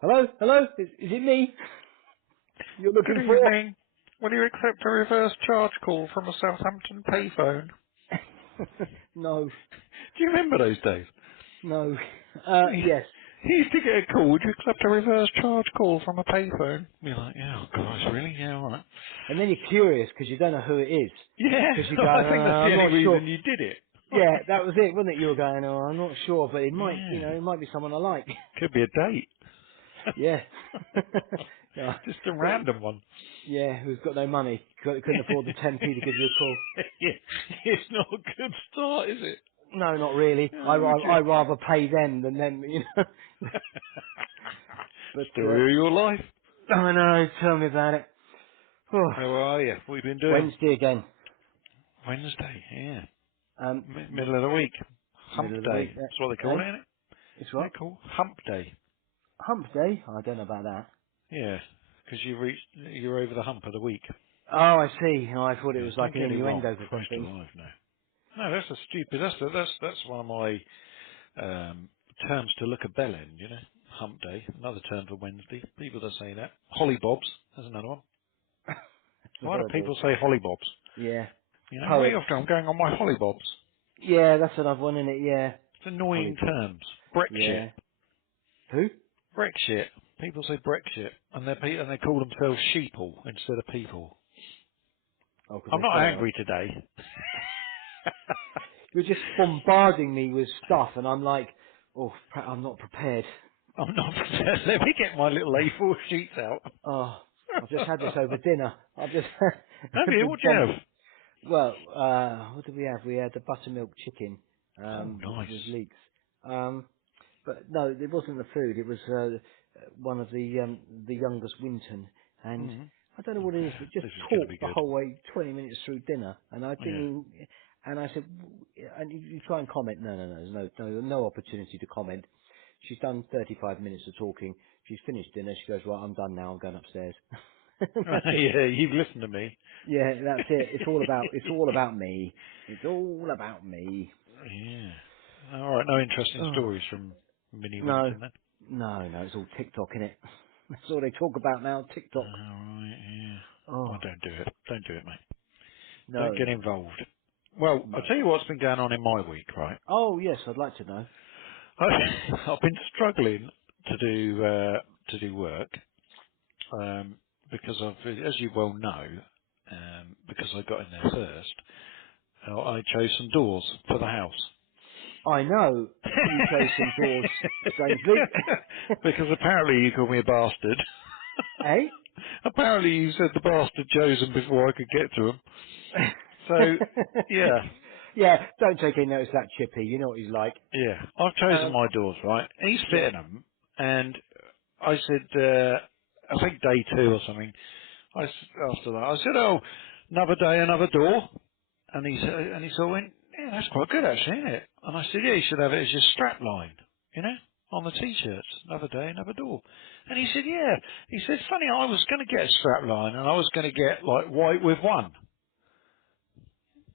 Hello? Hello? Is it me you're Good looking for? evening. Will you accept a reverse charge call from a Southampton payphone? No. Do you remember those days? No. You Yes. used to get a call. Would you accept a reverse charge call from a payphone? You're like, yeah, oh gosh, really? Yeah, all right. And then you're curious because you don't know who it is. Because Yeah, you go, I think that's the I'm only not sure. reason you did it. Yeah, that was it, wasn't it? You were going, oh, I'm not sure, but it might, Yeah, it might be someone I like. could be a date. Yeah. Yeah. Just a But, random one. yeah, who's got no money. Couldn't afford the 10p to give you a call. Yeah, it's not a good start, is it? No, not really. Would you? I'd rather pay them than them, you know. But, Story of your life. I know, tell me about it. How are you? What have you been doing? Wednesday again. Wednesday, yeah. What, Middle of the week. Hump middle of the day. week, That's what they call eh? it, isn't it? It's Isn't what? it called hump day? Hump day? I don't know about that. Yeah, because you're over the hump of the week. Oh, I see. Oh, I thought it Yeah, was like don't an get it wrong. innuendo for Christ something. alive, no. No, that's a stupid. That's one of my terms to look a bell end. You know, hump day. Another term for Wednesday. People that say that. Hollybobs. There's another one. Why do Horrible. people say hollybobs? Yeah. You know, where are you Poets. off to? I'm going on my hollybobs. Yeah, that's another one, isn't it? Yeah. It's annoying Hollybobs. terms. Brexit. Yeah. Who? Brexit. People say Brexit, and they call themselves sheeple instead of people. Oh, because I'm they not feel like... angry today. You're just bombarding me with stuff, and I'm like, oh, I'm not prepared. I'm not. Let me get my little A4 sheets out. Oh, I've just had this over dinner. I've just Have you? been What do you bombed. have? Well, what did we have? We had the buttermilk chicken Oh, nice. with leeks. Um, but no, it wasn't the food. It was one of the youngest Winton, and Mm. I don't know what it is, Okay, but just this is going to be talked the good. whole way, 20 minutes through dinner, and I Yeah. didn't. And I said, and you try and comment. No, no, no, there's no opportunity to comment. She's done 35 minutes of talking. She's finished dinner. She goes, right, I'm done now. I'm going upstairs. That's it. Yeah, you've listened to me. Yeah, that's it. It's all about me. It's all about me. Yeah. All right. No interesting Oh, stories from Minnie no, Winton then. no, it's all TikTok, innit? That's all they talk about now, All TikTok. right. Yeah. Oh, Well, don't do it. Don't do it, mate. no, Don't get no, involved. Well, I'll no. tell you what's been going on in my week, right? Oh, yes, I'd like to know. I've been struggling to do work because as you well know, because I got in there first, I chose some doors for the house. I know you chose some doors, strangely. Because apparently you called me a bastard. Eh? Apparently you said the bastard chose them before I could get to them. So yeah, Yeah, don't take any notice of that chippy. You know what he's like. yeah, I've chosen Um, my doors, right? He's yeah. fitting them, and I said, I think day two or something. After that, I said, "Oh, another day, another door." And he sort of went, "Yeah, that's quite good actually, isn't it?" And I said, "Yeah, you should have it as your strap line, you know, on the t-shirts. Another day, another door." And he said, "Yeah." He said, "Funny, I was going to get a strap line, and I was going to get like white with one,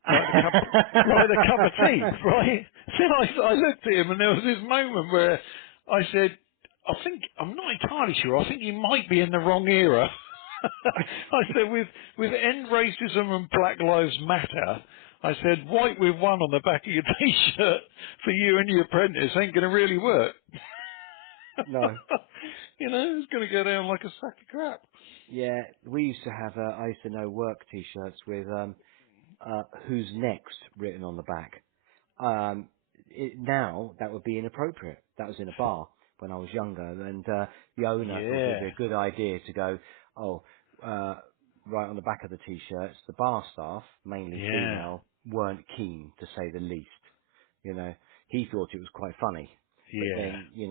like the cup of tea, right?" Then I looked at him, and there was this moment where I said, I'm not entirely sure. I think you might be in the wrong era." I said, with end racism and Black Lives Matter, I said, white with one on the back of your t-shirt for you and your apprentice ain't going to really work. No. You know, it's going to go down like a sack of crap. Yeah, we used to have, I used to know work t-shirts with, who's next written on the back. Now that would be inappropriate. That was in a bar when I was younger, and the owner thought it would be Yeah, a good idea to go, oh, right on the back of the t-shirts. The bar staff, mainly yeah, female, weren't keen, to say the least. You know, he thought it was quite funny, but yeah. then, he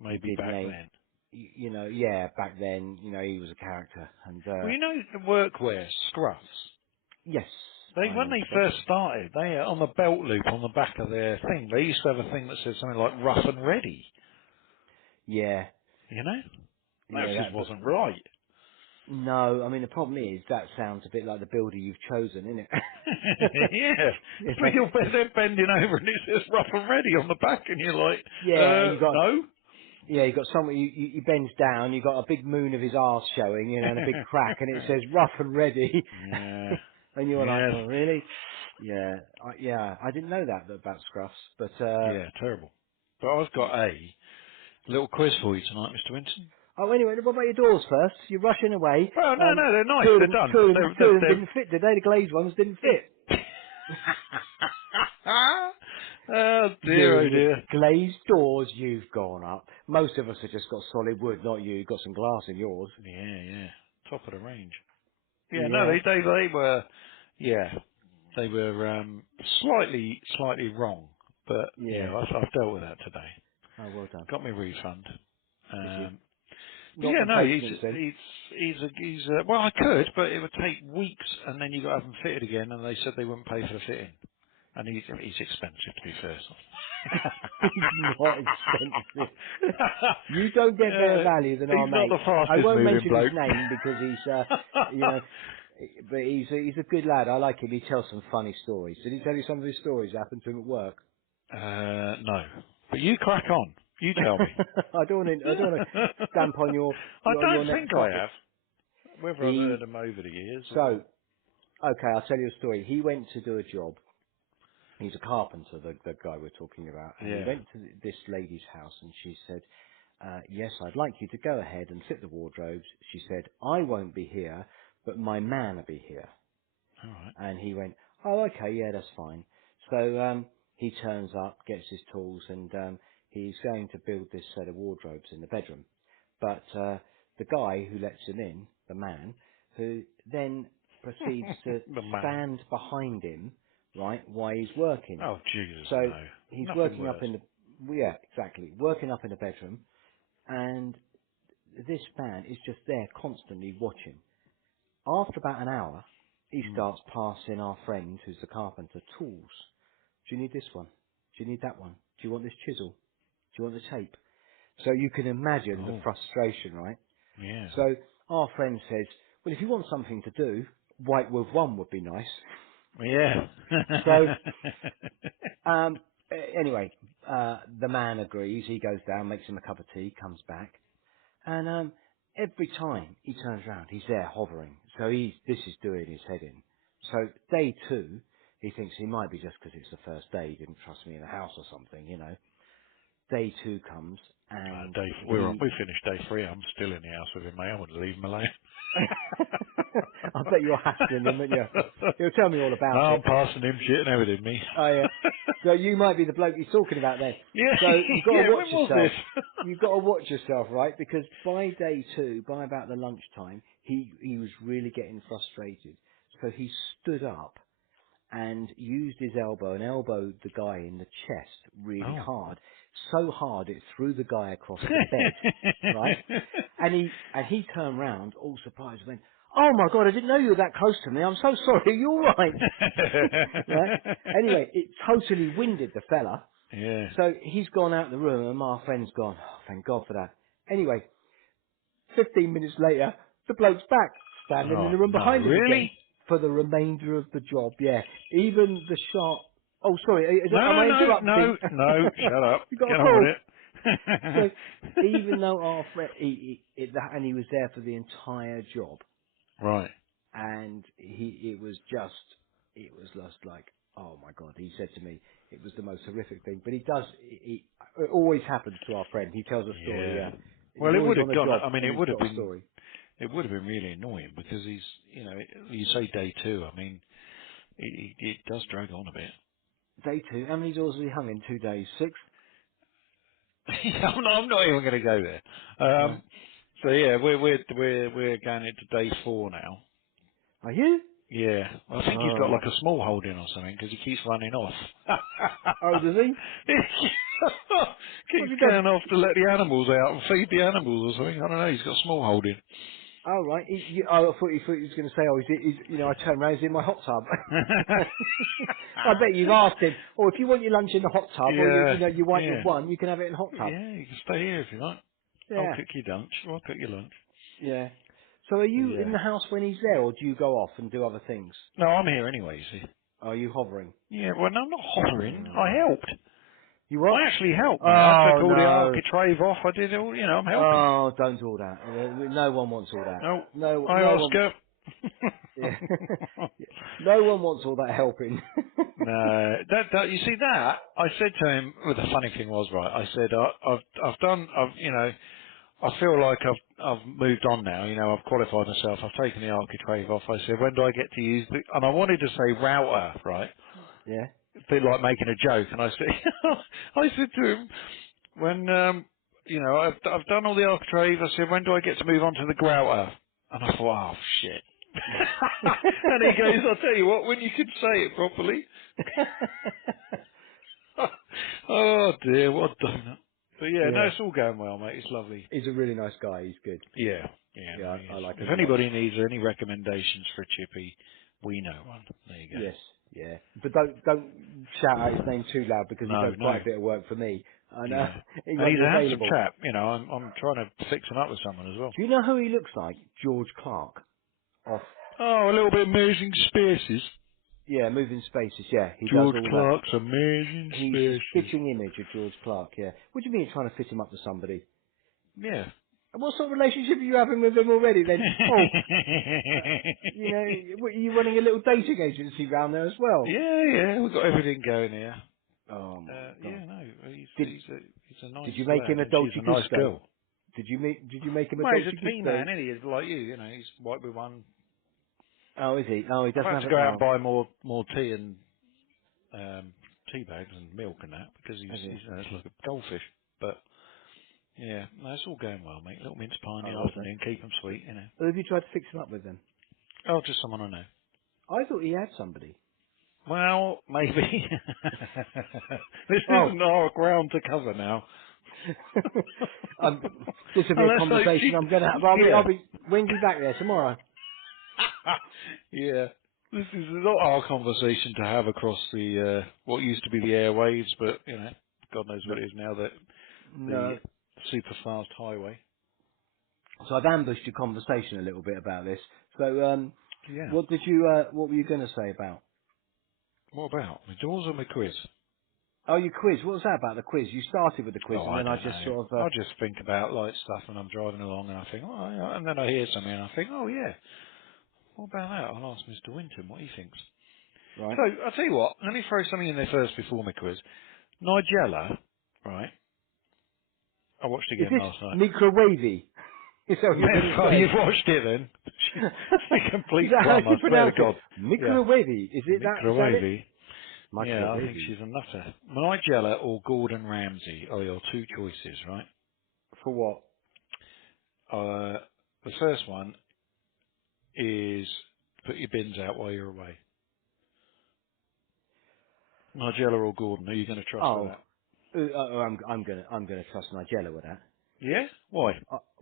Maybe did back name, then. yeah, back then, he was a character, and Well, you know the workwear, scruffs. yes, When I they spoke to first him. started, they on the belt loop on the back of their thing, they used to have a thing that said something like rough and ready. Yeah, You know, that yeah, just but wasn't right. no, I mean the problem is that sounds a bit like the builder you've chosen, isn't it? Yeah. you But know, they're bending over and it says rough and ready on the back and you're like, yeah, and you got no. Yeah, you got someone, you bends down, you got a big moon of his arse showing, and a big crack, and it says rough and ready. Yeah. And you're like, Yes. oh, really? Yeah, I didn't know that about scruffs, but, Yeah, terrible. But I've got a little quiz for you tonight, Mr Winton. oh, anyway, what about your doors first? You're rushing away. Well, no, no, they're nice. Two of They're them, done. two of them, They're, two of them they're, didn't fit, did they? The glazed ones didn't fit. they're... oh dear, You oh and your dear. glazed doors, you've gone up. Most of us have just got solid wood, not you. You've got some glass in yours. Yeah, yeah. Top of the range. Yeah, no, Yeah, they were, yeah, they were slightly wrong, but yeah, yeah. I've dealt with that today. Oh, well done. Got me refund. Did you? But Not yeah, no, replacements then? he's well, I could, but it would take weeks, and then you got to have them fitted again, and they said they wouldn't pay for the fitting, and he's expensive to be fair. So. He's not expensive. You don't get better value than our He's not mate. the I fastest won't moving mention his bloke. name because he's, you know, but he's a good lad. I like him. He tells some funny stories. Did he tell you some of his stories that happened to him at work? No, but you crack on. You tell me. I don't want to stamp on I your don't neck think I pocket. have. Whether I've heard He them over the years or... so okay. I'll tell you a story. He went to do a job. He's a carpenter, the guy we're talking about, and he Yeah. went to this lady's house, and she said, "Yes, I'd like you to go ahead and fit the wardrobes." She said, "I won't be here, but my man will be here." All right. And he went, "Oh, okay, yeah, that's fine." So he turns up, gets his tools, and he's going to build this set of wardrobes in the bedroom. But the guy who lets him in, the man, who then proceeds to The man. stand behind him, right, while he's working. Oh, Jesus, So no. he's Nothing working up worse. in the, well, yeah, exactly, working up in the bedroom, and this man is just there constantly watching. After about an hour, he Mm. starts passing our friend, who's the carpenter, tools. Do you need this one? Do you need that one? Do you want this chisel? Do you want the tape? So you can imagine the Oh, frustration, right? yeah. So our friend says, well, if you want something to do, white with one would be nice. Yeah. So, anyway, the man agrees. He goes down, makes him a cup of tea, comes back. And every time he turns around, he's there hovering. So this is doing his head in. So day two, he thinks he might be just because it's the first day. He didn't trust me in the house or something. Day two comes and We finished day 3. I'm still in the house with him, mate. I wouldn't leave him alone. I bet you're hassling him, aren't you? He'll tell me all No, about I'm it. passing him shit and everything, me. Oh yeah. So you might be the bloke he's talking about then. Yeah, So you've got to yeah, watch when was yourself. this? You've got to watch yourself, right? Because by day two, by about the lunchtime, he was really getting frustrated. So he stood up and used his elbow and elbowed the guy in the chest really Oh. hard. So hard it threw the guy across the bed, right? And he turned round, all surprised, and went, "Oh my God, I didn't know you were that close to me. I'm so sorry. Are you all right?" Right? Anyway, it totally winded the fella. Yeah. So he's gone out the room and my friend's gone, "Oh, thank God for that." Anyway, 15 minutes later, the bloke's back, standing in Oh, the room no, behind him again really? for the remainder of the job. Yeah, even the sharp. Oh, sorry, am No, I no, interrupting? no, no, shut up. You got a Get on with call. So it. even though our friend, and he was there for the entire job, Right. and it was just like, oh my God, he said to me, it was the most horrific thing. But it always happens to our friend. He tells a story, Yeah. yeah. Well, He's it always would on have the gone, job I mean, and he's got a story. it would have been really annoying because he's, you say day 2, I mean, it does drag on a bit. Day two, how many doors has he hung in 2 days? 6? I'm not even going to go there. No. So yeah, we're going into day 4 now. Are you? Yeah, well, I think he's got Oh. like a small holding or something because he keeps running off. Oh, does he? What's Keeps he done? going off to let the animals out and feed the animals or something. I don't know. He's got a small holding. Oh, right. I thought he was going to say, oh, I turned around, he's in my hot tub. I bet you've asked him, oh, if you want your lunch in the hot tub, or Yeah, you white with yeah, one, you can have it in the hot tub. yeah. You can stay here if you like. I'll Yeah, cook your lunch. Or I'll cook your lunch. yeah. So are But you in yeah. the house when he's there, or do you go off and do other things? No, I'm here anyway. You see. Are you hovering? Yeah. Well, no, I'm not hovering. I Oh. helped. You what? I actually helped, mate. I took Oh all the no. architrave off. I did it all. I'm helping. Oh, don't do all that. No one wants all that. No, No, I no ask one. her. Yeah. No one wants all that helping. No, that you see that I said to him. Well, the funny thing was, right? I said I've done. I feel like I've moved on now. I've qualified myself. I've taken the architrave off. I said, when do I get to use the? And I wanted to say router, right? Yeah. A bit like making a joke. And I said, I said to him, when I've done all the architrave. I said, when do I get to move on to the grouter? And I thought, oh shit. And he goes, I'll tell you what, when you can say it properly. Oh dear, what a donut. But yeah, no, Yeah. it's all going well, mate. It's lovely. He's a really nice guy. He's good. Yeah, yeah, no, Yeah, he I is. like If him a lot. anybody needs any recommendations for a chippy, we know one. There you go. Yes. Yeah. But don't shout out his name too loud because he No, does no, quite a bit of work for me, and yeah. he And won't he's be a handsome available. chap. I'm trying to fix him up with someone as well. Do you know who he looks like? George Clark. Off. Oh, a little bit amazing spaces. Yeah, Moving Spaces. Yeah, he does George all that. Clark's amazing He's a spaces. spitting image of George Clark. Yeah. What do you mean you're trying to fit him up with somebody? Yeah. And what sort of relationship are you having with him already then? Oh, what, are you running a little dating agency round there as well? Yeah, yeah, we've got everything going here. Oh my god. Yeah, no, Did he's a nice did you make him lad, a and she's Dolce a nice Gusto? girl. Did you make him a Well, he's Dolce a tea Gusto? man, isn't he? He's like you, He's white with one. Oh, is he? Oh, he I've doesn't had have to it. go out and Oh, buy more tea and tea bags and milk and that because is he? it's like a goldfish. But yeah, no, it's all going well, mate. Little mince pie in Oh, the well done. afternoon, keep 'em sweet. Who have you tried to fix him up with then? Oh, just someone I know. I thought he had somebody. Well, maybe. This Oh, isn't our ground to cover now. this will be a Unless I conversation keep, I'm going to have. yeah. When's he back there tomorrow? Yeah. This is not our conversation to have across the what used to be the airwaves, but God knows what No. it is now, that the No. super fast highway. So I've ambushed your conversation a little bit about this. So, Yeah. what were you going to say about? What about my doors or my quiz? Oh, your quiz. What was that about the quiz? You started with the quiz, Oh, and I then I don't just know. sort of, I just think about like stuff when I'm driving along, and I think, oh, yeah, and then I hear something, and I think, oh yeah, what about that? I'll ask Mr Winton what he thinks. right. So I'll tell you what. Let me throw something in there first before my quiz. Nigella, right? I watched Is again this last night. microwavy? Is that what you're going to Oh, you've say? watched it then? She's a Is complete that how plum, I you swear to pronounce it? God. Yeah. Microwavy. Is it that? Is that it? Microwavy. Yeah, I think Microwavy. she's a nutter. Nigella or Gordon Ramsay are your two choices, right? For what? The first one is put your bins out while you're away. Nigella or Gordon, who are you going to trust with Oh, that? I'm gonna trust Nigella with that. Yeah? Why?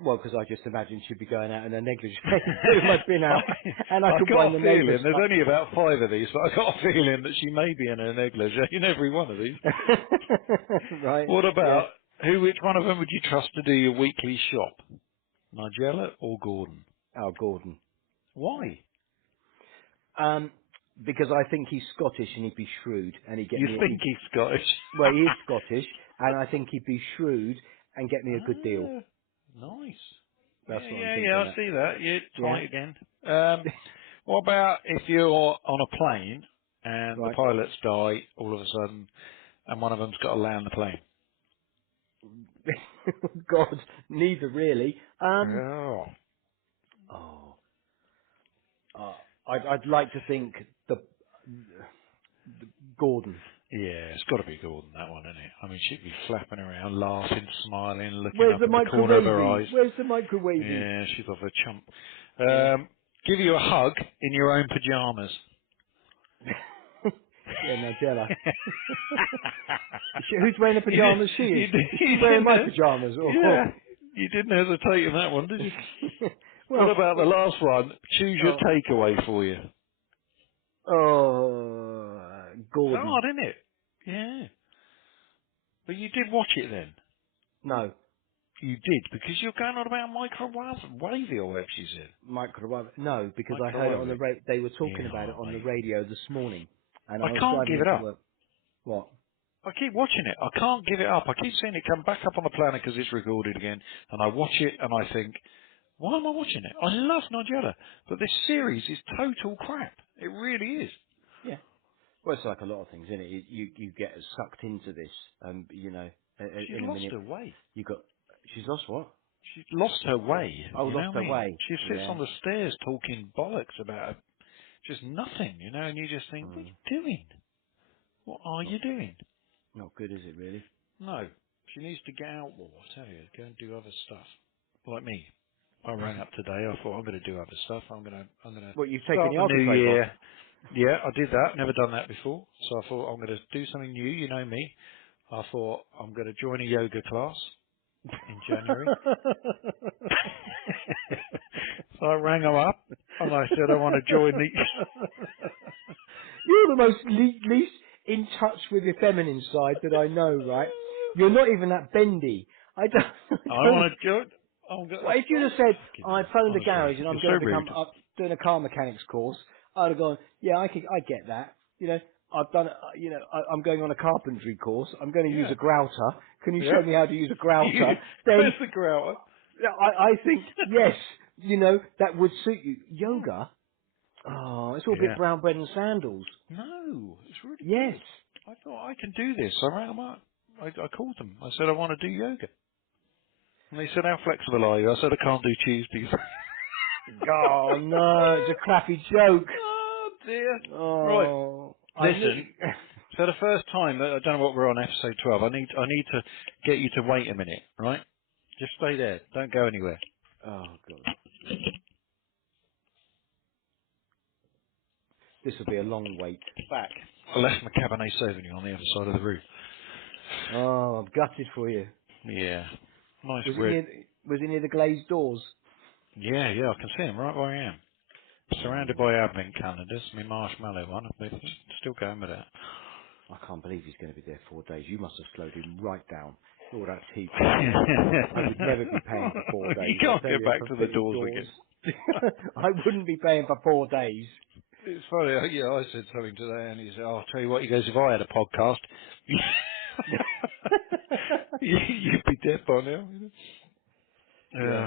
Well, because I just imagine she'd be going out in a negligee, putting my bin out, and I I could got wind a the neighbours feeling, there's up. only about 5 of these, but I got a feeling that she may be in a negligee in every one of these. Right? What Yeah. about, which one of them would you trust to do your weekly shop? Nigella or Gordon? Oh, Gordon. Why? Um, because I think he's Scottish and he'd be shrewd, and he'd get You me. think he's Scottish? Well, he is Scottish, and I think he'd be shrewd and get me a good deal. Ah, nice. That's Yeah, what I'm yeah, yeah, thinking. I see that. You're Yeah. tight again. What about if you're on a plane and the Right. pilots die all of a sudden and one of them's got to land the plane? God, neither really. Oh. Oh, I'd like to think the Gordon. Yeah, it's got to be Gordon, that one, isn't it? I mean, she'd be flapping around, laughing, smiling, looking Where's up the at the corner of her microwavy? eyes. Where's the microwavy? Yeah, she's off her chump. Yeah. Give you a hug in your own pyjamas. Yeah, Nigella. Who's wearing the pajamas? She is. Is she You wearing didn't my have, pajamas? yeah, Or you didn't hesitate in that one, did you? What well, about the last one? Choose your oh, takeaway for you. It's Gordon. hard, isn't it? Yeah. But you did watch it then. No, You did, because you're going on about microwavy or whatever she said. microwave. No, because I heard it on the Microwavy. They were talking Yeah, about it oh, on the mate. radio this morning, and I I was can't driving give it into up. work. What? I keep watching it. I can't give it up. I keep seeing it come back up on the planet because it's recorded again, and I watch it and I think, why am I watching it? I love Nigella, but this series is total crap. It really is. Yeah. Well, it's like a lot of things, isn't it? You get sucked into this, She's in a lost minute her way. you got. She's lost what? She's lost her way. Oh, You know lost what I her mean? way. She sits Yeah. on the stairs talking bollocks about just nothing, and you just think, what are Mm. you doing? What are Not you doing? not good, is it really? No. She needs to get out more, I tell you. Go and do other stuff. Like me. I rang up today. I thought I'm going to do other stuff. I'm going to Well, you've taken start the the new arbitrate off. year. Yeah, I did that. Never done that before. So I thought I'm going to do something new. You know me. I thought I'm going to join a yoga class in January. So I rang them up and I said I want to join the. You're the most least in touch with your feminine side that I know, right? You're not even that bendy. I don't. I I don't. want to join. I'm going. Well, if you'd Oh, have said, fucking I hell. phoned the Honestly, garage and I'm you're going so to become rude. up doing a car mechanics course, I'd have gone, yeah, I get that. I've done, I'm going on a carpentry course. I'm going to use Yeah. a grouter. Can you Yeah. show me how to use a grouter? Where's Then the grouter? I think, yes, that would suit you. Yoga? Oh, it's all a bit Yeah. brown bread and sandals. No, it's really Yes. good. I thought I can do this. I rang them up. I called them. I said I want to do yoga. And they said, how flexible are you? I said I can't do Tuesdays. Oh no, it's a crappy joke. Oh dear. Right. Oh, I Listen. knew. So the first time, I don't know what we're on, episode 12. I need to get you to wait a minute, right? Just stay there. Don't go anywhere. Oh god, this will be a long wait. Back. I left my Cabernet Sauvignon on the other side of the room. Oh, I'm gutted for you. Yeah. Nice Was it red. near? Was it near the glazed doors? Yeah, yeah, I can see him right where I am. Surrounded by advent calendars, my marshmallow one. I'm still going with that. I can't believe he's going to be there 4 days. You must have slowed him right down. All that tea party. I would never be paying for 4 days. You I'll can't tell get you, back for to the fitted doors doors. again. I wouldn't be paying for 4 days. It's funny, I said something today and he said, oh, I'll tell you what, he goes, if I had a podcast, you'd be dead by now. Yeah.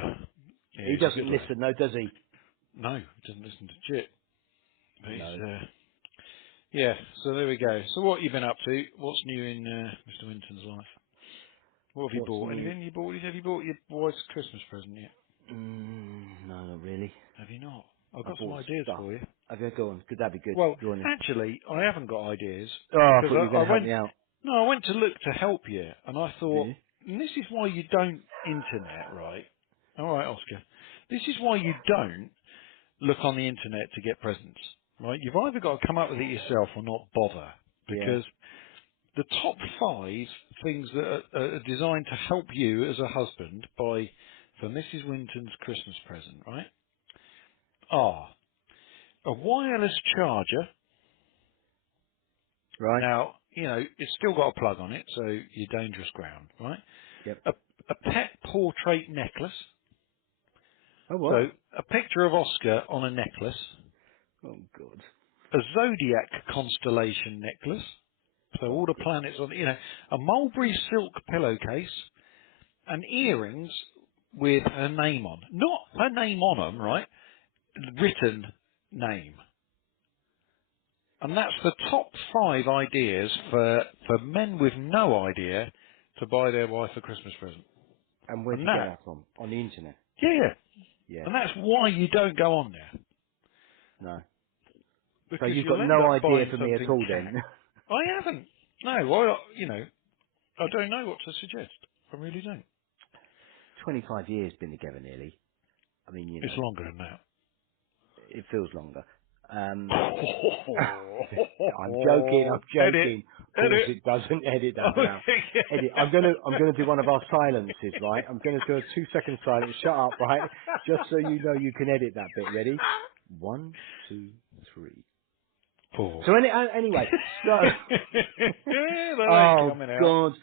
Yeah, He he's a doesn't good lad. listen though, does he? No, he doesn't listen to shit. But No. yeah, so there we go. So what have you been up to? What's new in Mr Winton's life? What have you What's bought? new? Anything you bought? Have you bought your wife's Christmas present yet? No, not really. Have you not? I've I got some bought ideas stuff. for you. Okay, go on. Could that be good? Well, Go on then. actually, I haven't got ideas Oh, I because thought you were going I to help went. me out. No, I went to look to help you, and I Did thought, you? and this is why you don't internet, right? All right, Oscar. This is why you don't look on the internet to get presents, right? You've either got to come up with it yourself or not bother, Yeah. because the top 5 things that are designed to help you as a husband for Mrs. Winton's Christmas present, right, are a wireless charger. Right. Now, it's still got a plug on it, so you're dangerous ground, right? Yep. A pet portrait necklace. Oh, So what? a picture of Oscar on a necklace. Oh, God. A zodiac constellation necklace. So all Oh, the good. planets on, a mulberry silk pillowcase and earrings with her name on. Not her name on them, right? Written name. And that's the top 5 ideas for men with no idea to buy their wife a Christmas present. And where'd And you get that, that from? On the internet? yeah, yeah. Yeah. And that's why you don't go on there. No. So Because you've got you'll end no up idea buying for me at something all then? crap. I haven't. No, I don't know what to suggest. I really don't. 25 years been together nearly. I mean, It's longer than that. it feels longer. edit, I'm joking, I'm joking. Of course edit. it doesn't. Edit that Oh, now. Edit. I'm gonna do one of our silences, right? I'm gonna do a 2-second silence. Shut up, right? Just so you know you can edit that bit. Ready? 1, 2, 3. Four. So anyway, so They ain't oh coming out. god,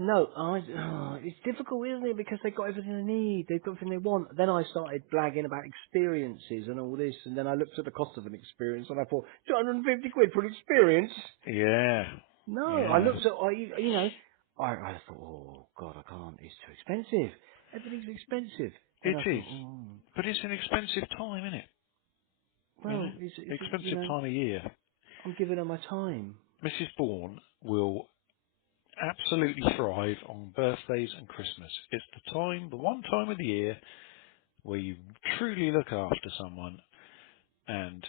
no, it's difficult, isn't it? Because they've got everything they need, they've got everything they want. Then I started blagging about experiences and all this, and then I looked at the cost of an experience, and I thought 250 quid for an experience. Yeah. No, I Yeah, looked at, I thought, oh God, I can't. It's too expensive. Everything's expensive. Then it I is. thought, oh, But it's an expensive time, isn't it? You know, well, it's expensive time of year. I'm giving her my time. Mrs. Bourne will absolutely thrive on birthdays and Christmas. It's the one time of the year where you truly look after someone, and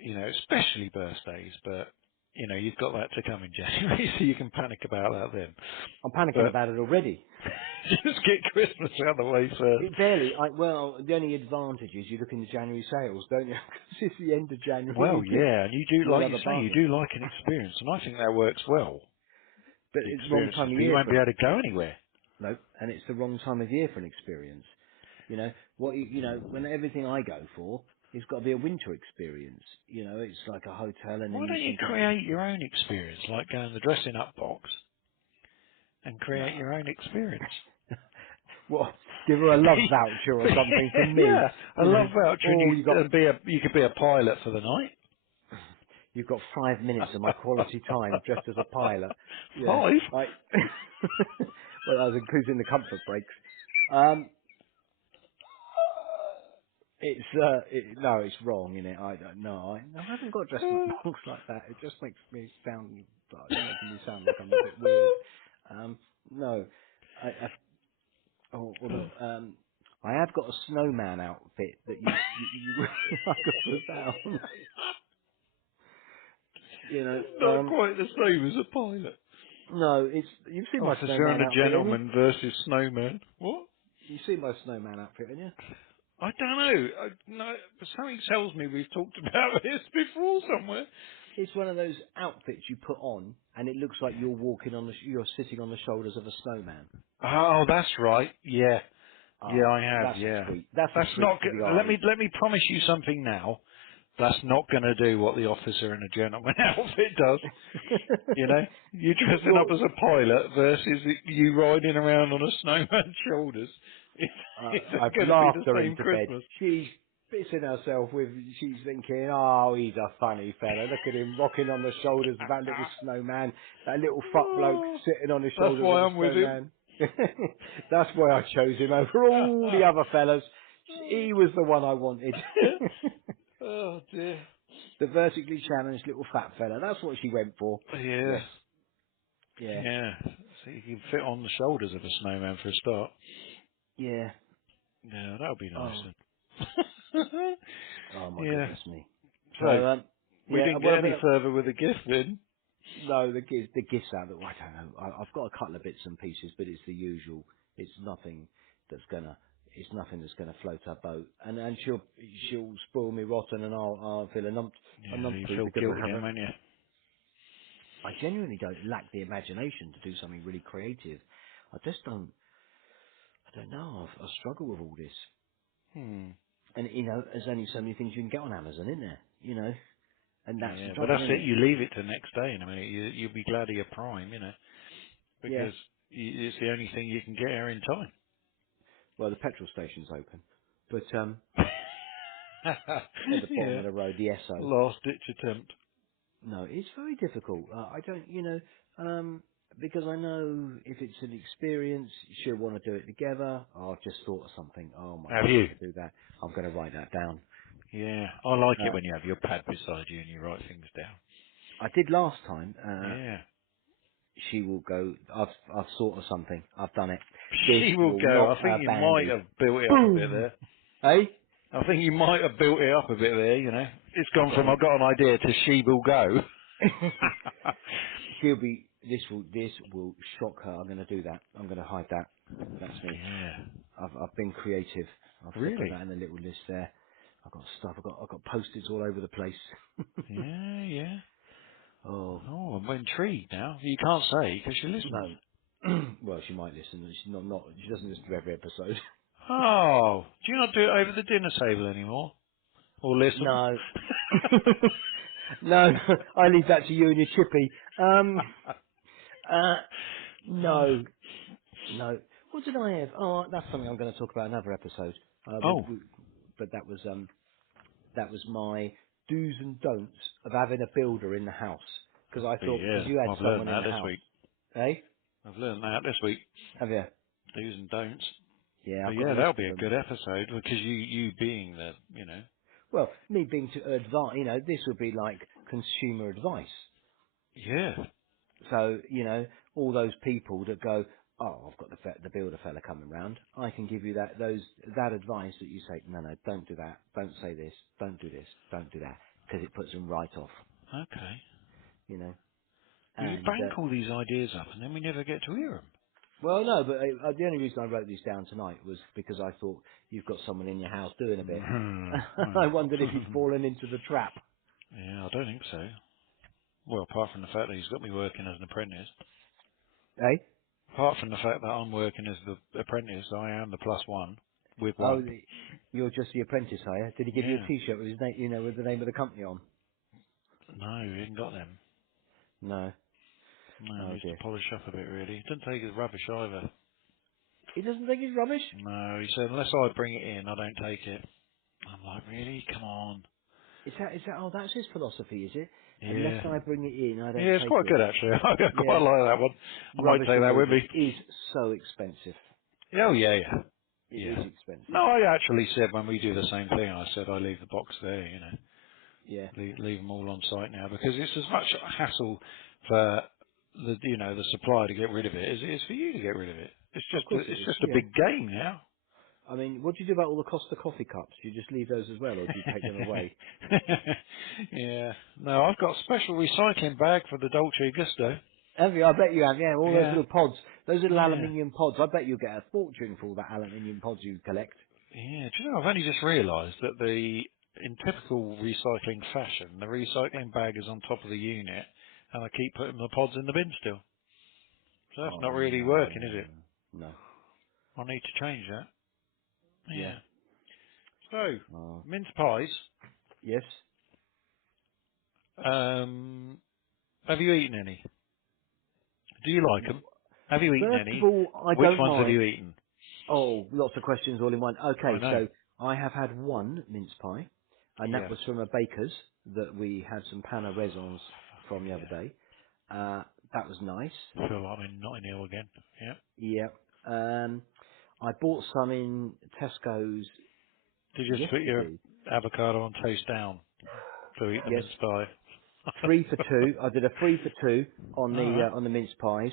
especially birthdays. But you've got that to come in January, so you can panic about that then. I'm panicking But about it already. just get Christmas out of the way first. It barely. Well, the only advantage is you look in the January sales, don't you? 'Cause it's the end of Well, January, isn't it? yeah, and you do, You'll like have you a say, you bargain. do like an experience, and I think that works well. But The it's the wrong experiences, time of but you year won't for be an able to go anywhere. no, and it's the wrong time of year for an experience. When everything I go for, it's got to be a winter experience. It's like a hotel, and Why then you don't you think, oh, create your own experience, like go in the dressing up box and create no. your own experience? What? Give her a love voucher or something from me. Yeah, a love voucher, and Oh, you could be a pilot for the night. you've got 5 minutes of my quality time dressed as a pilot. Yeah, 5? I. Well, I was including the comfort breaks. Um, no, it's wrong, isn't it? I don't know. I haven't got dressed up box like that. It just makes me sound, you're making me sound like I'm a bit weird. No, although I have got a snowman outfit that you I could put that on. It's not quite the same as a pilot. No, you've seen my Officer snowman and a outfit, haven't you? gentleman versus snowman. What? You've seen my snowman outfit, haven't you? I don't know. No, but something tells me we've talked about this before somewhere. It's one of those outfits you put on, and it looks like you're sitting on the shoulders of a snowman. Oh, that's right. Yeah. Yeah, Ah, I have. that's a Yeah. treat. That's a That's treat not. for the Let eyes. me promise you something now. That's not going to do what the officer and a gentleman outfit does. You dressing up You're, as a pilot versus you riding around on a snowman's shoulders. It's I've going to be laughed the her same into bed. Christmas. She's pissing herself she's thinking, oh, he's a funny fella. Look at him rocking on the shoulders of that little snowman, that little fuck bloke Oh, sitting on the that's shoulders of why a I'm with him. snowman. That's why I chose him over all the other fellas. He was the one I wanted. Oh dear. The vertically challenged little fat fella. That's what she went for. Yeah. Yes. Yeah. Yeah. So you can fit on the shoulders of a snowman for a start. Yeah. Yeah, that would be nice Oh. then. Oh my Yeah. goodness me. So So we yeah. didn't Well, get any further with the gift then. no, the gifts out that I don't know. I've got a couple of bits and pieces, but it's the usual. It's nothing that's gonna. It's nothing that's gonna float our boat. And she'll spoil me rotten, and I'll feel a Yeah, you numpty feel because guilty then, won't you? I genuinely don't lack the imagination to do something really creative. I just don't. I don't know. I struggle with all this. Hmm. And there's only so many things you can get on Amazon, isn't there? And that's the Yeah, but trouble, that's isn't it. it? You leave it to next day in a minute. You'll be glad of your Prime, Yeah. because it's the only thing you can get here in time. Well, the petrol station's open, but at the bottom Yeah. of the road, the Esso. Last ditch attempt. No, it's very difficult. I don't, because I know if it's an experience, she'll want to do it together. Oh, I've just thought of something. Oh my Have God, I'm you? going to do that. I'm going to write that down. Yeah. I like it Uh, when you have your pad beside you and you write things down. I did last time. Yeah. She will go. I've thought of something. I've done it. This She will will go. knock I think her you might bandy. have built it up a bit Boom. there. Hey, I think you might have built it up a bit there. It's I've gone got from I've got an idea to she will go. it. She'll be. This will shock her. I'm going to do that. I'm going to hide that. That's me. Yeah. I've been creative. I've put Really? that in a little list there. I've got stuff. I've got post-its all over the place. Yeah, yeah. Oh Oh, I'm intrigued now. You can't say because she listens. no. Well, she might listen. She's not. She doesn't listen to every episode. Oh, do you not do it over the dinner table anymore? Or listen? No. No, I leave that to you and your chippy. Uh, no, no. What did I have? Oh, that's something I'm going to talk about another episode. Oh, But that was my do's and don'ts of having a builder in the house. Because I But thought, because yeah, you had I've learned someone in that the this house. week. Eh? I've learned that this week. Have you? Do's and don'ts. Yeah, But I've got a yeah, list that'll be of a them. good episode because you being the, you know. Well, me being to advise, this would be like consumer advice. Yeah. So, all those people that go, oh, I've got the builder fella coming round. I can give you that advice that you say, no, don't do that. Don't say this. Don't do this. Don't do that. Because it puts them right off, Okay. you know. Well, you And, bank all these ideas up and then we never get to hear them. well, no, but the only reason I wrote these down tonight was because I thought you've got someone in your house doing a bit. I wondered if you'd fallen into the trap. Yeah, I don't think so. Well, apart from the fact that he's got me working as an apprentice. Eh? Apart from the fact that I'm working as the apprentice, I am the plus one with Oh, one. you're just the apprentice, are you? Did he give you a Yeah. T-shirt with his name, with the name of the company on? No, he ain't got them. No. No, Oh needs to dear. polish up a bit really. Didn't take his rubbish either. He doesn't think he's rubbish. No, he said unless I bring it in, I don't take it. I'm like, really? Come on. Is that? Oh, that's his philosophy, is it? Unless Yeah. I bring it in, I don't Yeah, it's take quite it. good actually. I quite Yeah. like that one. I might Rubbish take that with removal me. is so expensive. Oh yeah, yeah. It is Yeah. No, expensive. I actually said when we do the same thing, I said I leave the box there, Yeah. leave them all on site now because it's as much a hassle for the supplier to get rid of it as it is for you to get rid of it. Of course it It's is. just a Yeah. big game now. I mean, what do you do about all the Costa coffee cups? Do you just leave those as well, or do you take them away? Yeah. No, I've got a special recycling bag for the Dolce Gusto. Have you? I bet you have. Yeah, all those Yeah. little pods, those little Yeah. aluminium pods. I bet you get a fortune for all that aluminium pods you collect. Yeah. Do you know, I've only just realised that in typical recycling fashion, the recycling bag is on top of the unit and I keep putting the pods in the bin still. So that's not Oh really working, is no, it? no. I need to change that. Yeah. Yeah. So, Oh mince pies. yes. Have you eaten any? Do you like them? Have you eaten First of any? all, I Which don't ones have mind. you eaten? Oh, lots of questions all in one. I Okay, know. so I have had one mince pie, and that Yeah. was from a baker's that we had some panna raisins from the other Yeah. day. That was nice. I feel like I'm in Notting Hill again. Yeah. Yeah. I bought some in Tesco's Did you just put your yesterday. avocado on toast down to eat the Yes, mince pie? 3 for 2. I did a 3 for 2 Alright. on the mince pies.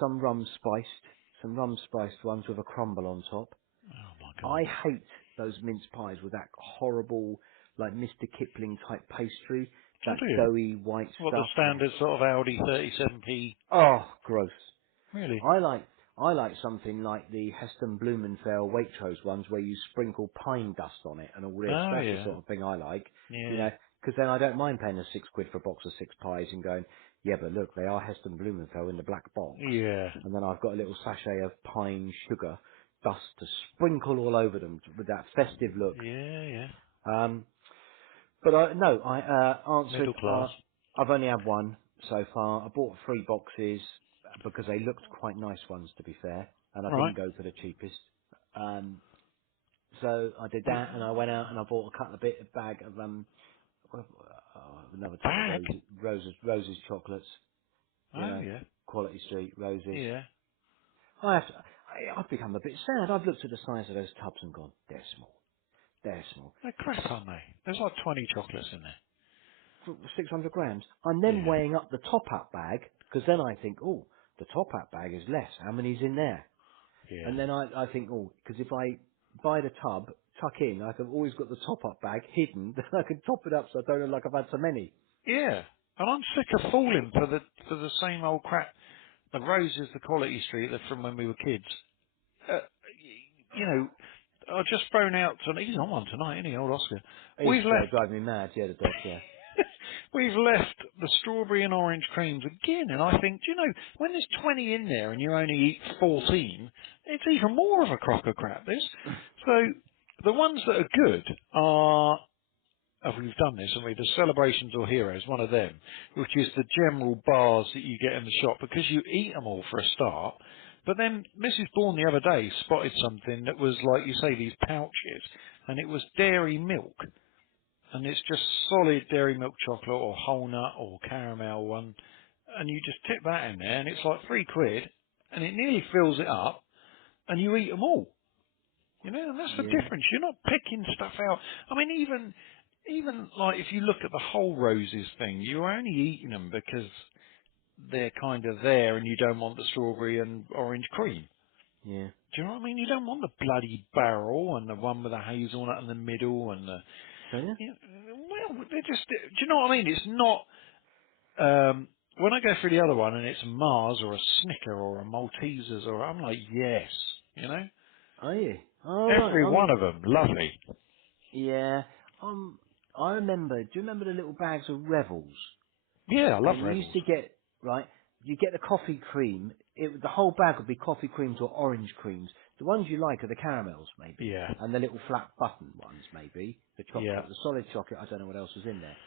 Some rum spiced ones with a crumble on top. Oh my god. I hate those mince pies with that horrible, like Mr. Kipling type pastry, Oh, that do you? doughy white What, the stuff. Oh, standard sort of Audi 37p? oh, gross. Really? I like something like the Heston Blumenfeld Waitrose ones where you sprinkle pine dust on it and all this. Oh That's the yeah. sort of thing I like, Yeah. because then I don't mind paying a £6 for a box of 6 pies and going, yeah, but look, they are Heston Blumenfeld in the black box. Yeah. And then I've got a little sachet of pine sugar dust to sprinkle all over them with that festive look. Yeah, yeah. Um, but no, I answered. Middle class. I've only had one so far. I bought 3 boxes because they looked quite nice ones, to be fair, and I Right. didn't go for the cheapest. So I did that, and I went out and I bought a bit a bag of A another tin of bag? roses chocolates. Oh yeah. Quality Street roses. Yeah. I've become a bit sad. I've looked at the size of those tubs and gone, they're small. They're small. They're crap, aren't they? There's like 20 chocolates in there. For 600 grams. I'm then Yeah. weighing up the top-up bag, because then I think, oh, the top-up bag is less. How many's in there? Yeah. And then I think, oh, because if I buy the tub, tuck in, I've always got the top-up bag hidden, then I can top it up so I don't look like I've had so many. Yeah. And I'm sick of falling for the same old crap. The roses, the quality street, they're from when we were kids. Uh, you know, I've just thrown out tonight. He's on one tonight, isn't he, old Oscar? It's We've left driving me mad, yeah, the dog, yeah. we've left the strawberry and orange creams again, and I think, do you know, when there's 20 in there and you only eat 14, it's even more of a crock of crap, this. So, the ones that are good are, if we've done this, and we the Celebrations or Heroes, one of them, which is the general bars that you get in the shop, because you eat them all for a start, but then Mrs. Bourne the other day spotted something that was, like you say, these pouches, and it was dairy milk. and it's just solid dairy milk chocolate or whole nut or caramel one, and you just tip that in there, and it's like £3, and it nearly fills it up, and you eat them all. You know, and that's the Yeah, difference. You're not picking stuff out. I mean, even like if you look at the whole roses thing, you're only eating them because they're kind of there, and you don't want the strawberry and orange cream. yeah. Do you know what I mean? You don't want the bloody barrel and the one with the hazelnut in the middle and the. Don't you? You know, well, they're just. Do you know what I mean? It's not. When I go through the other one and it's a Mars or a Snicker or a Maltesers or I'm like, yes, you know, Are you? All right. every one of them, lovely. Yeah. I remember. Do you remember the little bags of Revels? Yeah, I love And you used Rebels. to get right. You get the coffee cream. The whole bag would be coffee creams or orange creams. The ones you like are the caramels, maybe, Yeah, and the little flat button ones, maybe. The yeah. chocolate, the solid chocolate. I don't know what else was in there.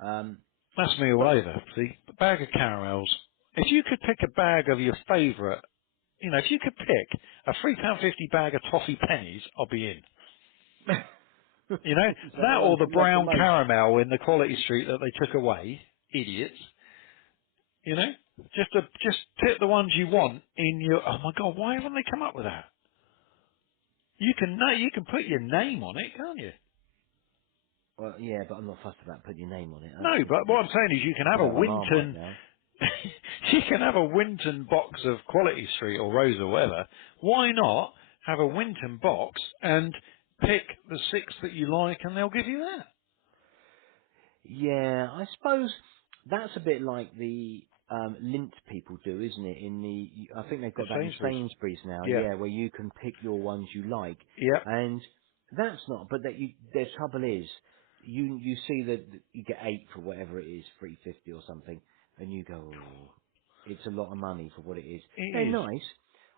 Um, That's me all but over. See, a bag of caramels. If you could pick a bag of your favourite, you know, if you could pick a £3.50 bag of toffee pennies, I'll be in. You know, is that the that ones or the you love the brown most? caramel in the Quality Street that they took away, idiots. You know, just tip the ones you want in your. Oh my God, why haven't they come up with that? You can put your name on it, can't you? Well, yeah, but I'm not fussed about putting your name on it. I No, just think but what I'm saying is you can a have bit a like a Marmite Winton, now. you can have a Winton box of Quality Street or Rose or whatever. Why not have a Winton box and pick the 6 that you like and they'll give you that? Yeah, I suppose that's a bit like the Lindt people do, isn't it? I think they've It's got that in Sainsbury's. Sainsbury's now. Yeah. Yeah, where you can pick your ones you like, Yep. and that's not. But the trouble is, you see that you get 8 for whatever it is, 350 or something, and you go, oh, it's a lot of money for what it is. They're It is. nice.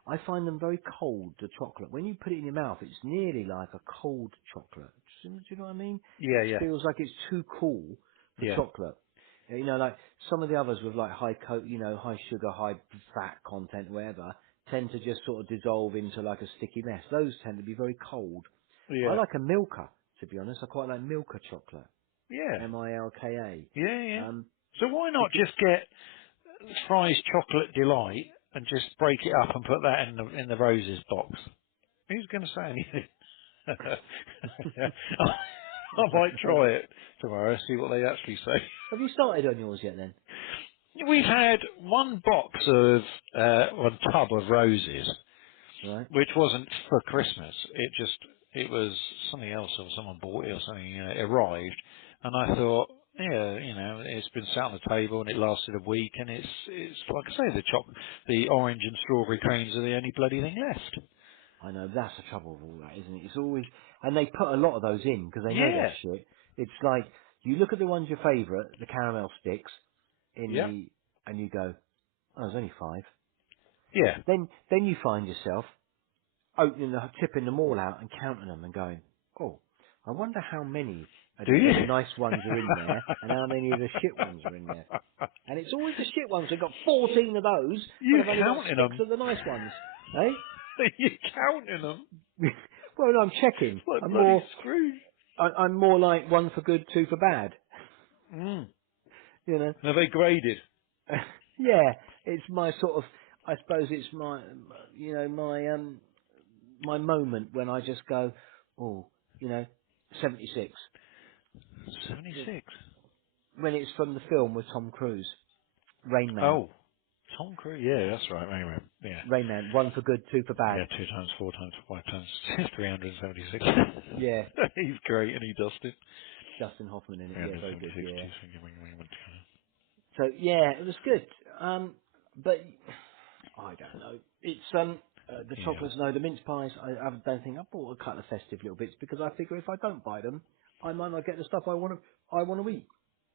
I find them very cold, the chocolate. When you put it in your mouth, it's nearly like a cold chocolate. Do you know what I mean? Yeah, It yeah. feels like it's too cool for Yeah. chocolate. You know, like some of the others with like high sugar, high fat content, whatever, tend to just sort of dissolve into like a sticky mess. Those tend to be very cold. I Yeah. like a Milka, to be honest. I quite like Milka chocolate. Yeah. Milka. Yeah, yeah. Um, So why not because, just get Fry's Chocolate Delight and just break it up and put that in the roses box? Who's going to say anything? I might try it tomorrow, see what they actually say. have you started on yours yet then? We've had one box of, one tub of roses, Right. which wasn't for Christmas. It was something else, or someone bought it or something, it arrived, and I thought, yeah, it's been sat on the table and it lasted a week, and it's like I say, the orange and strawberry creams are the only bloody thing left. I know, that's the trouble with all that, isn't it? It's always, and they put a lot of those in because they know they're Yeah. shit. It's like, you look at the ones your favourite, the caramel sticks, Yeah. and you go, oh, there's only 5. Yeah. Then you find yourself tipping them all out and counting them and going, oh, I wonder how many of Do the you? nice ones are in there and how many of the shit ones are in there. And it's always the shit ones. I've got 14 of those, but You I've only got counting 6 them? of the nice ones. Eh? You counting them? Well, no, I'm checking. It's like bloody Scrooge. I'm more like 1 for good, 2 for bad. Mm. You know? Are they graded? Yeah, it's my sort of, I suppose it's my moment when I just go, oh, 76. 76. When it's from the film with Tom Cruise, Rain Man. Oh, Tom Cruise. Yeah, that's right. Anyway, yeah. Rain Man, 1 for good, 2 for bad. Yeah, 2 times, 4 times, 5 times, 376. Yeah, He's great, and he dusted. Dustin Hoffman in it. Yeah, very good. 376, Yeah. 2 So yeah, it was good. But I don't know. It's the Yeah, chocolates. No, the mince pies. I don't think I bought a couple of festive little bits because I figure if I don't buy them, I might not get the stuff I want to eat.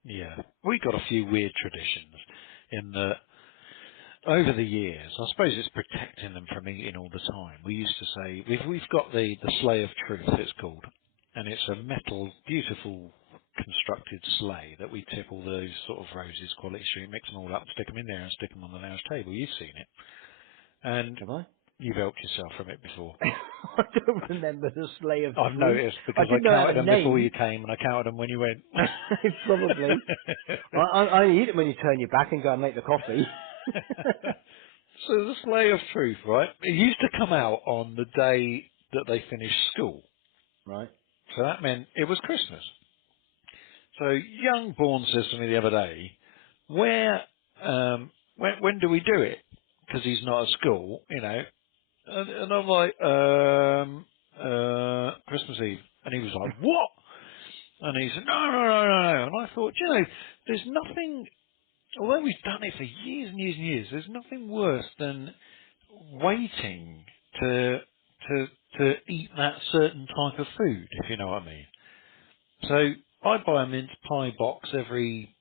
yeah. We got a few weird traditions in the over the years. I suppose it's protecting them from eating all the time. We used to say we've got the sleigh of truth. It's called, and it's a metal, beautiful constructed sleigh that we tip all those sort of roses, quality street, mix them all up, stick them in there, and stick them on the lounge table. You've seen it, and Have I? you've helped yourself from it before. I don't remember the sleigh of I've truth. noticed I because I didn't know it counted had a them before you name. came and I counted them when you went. Probably. I eat it when you turn your back and go and make the coffee. So the sleigh of truth, right? It used to come out on the day that they finished school. Right. So that meant it was Christmas. So young Bourne says to me the other day, where, when do we do it? Because he's not at school, you know. And I'm like, Christmas Eve. And he was like, what? And he said, no, no, no, no, no. And I thought, you know, there's nothing, although we've done it for years and years and years, there's nothing worse than waiting to, to, to eat that certain type of food, if you know what I mean. So I buy a mince pie box every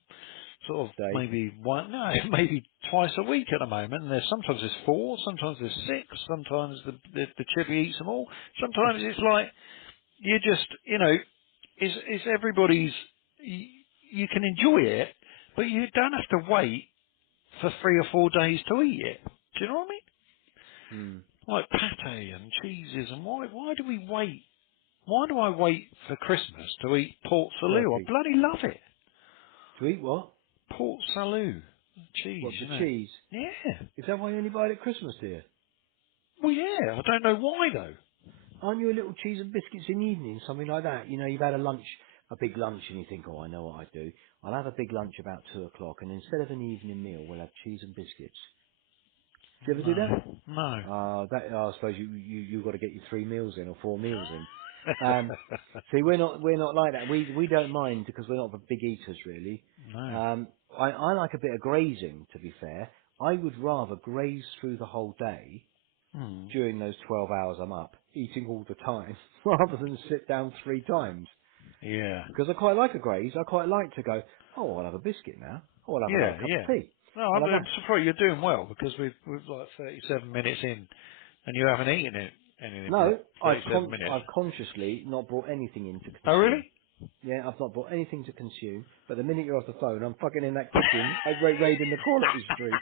sort of Day. maybe one, no, maybe twice a week at the moment. And sometimes there's four, sometimes there's six, sometimes the chippy eats them all. Sometimes it's like you just, you know, it's everybody's. You can enjoy it, but you don't have to wait for 3 or 4 days to eat it. Do you know what I mean? Hmm. Like pate and cheeses, and why do we wait? Why do I wait for Christmas to eat Port Salut? I Turkey. bloody love it. To eat what? Port Salut. Cheese, What, the you know. cheese? Yeah. Is that why you only buy it at Christmas, dear? Well, yeah. I don't know why though. Aren't you a little cheese and biscuits in the evening, something like that? You know, you've had a lunch, a big lunch, and you think, oh, I know what I'd do. I'll have a big lunch about 2 o'clock, and instead of an evening meal, we'll have cheese and biscuits. Do you ever do that? No. No. I suppose you've got to get your 3 meals in or 4 meals in. See, we're not like that. We don't mind because we're not the big eaters really. No. I like a bit of grazing. To be fair, I would rather graze through the whole day Hmm. during those 12 hours I'm up, eating all the time, rather than sit down 3 times. Yeah. Because I quite like a graze. I quite like to go, oh, I'll have a biscuit now. Oh, I'll have another Yeah, cup of yeah. tea. No, I'll have I'm that. surprised you're doing well because we've like 37 minutes in and you haven't eaten it anything for No, 37 minutes. I've consciously not brought anything in to Oh, consume. really? Yeah, I've not brought anything to consume, but the minute you're off the phone, I'm fucking in that kitchen, raiding the quality street.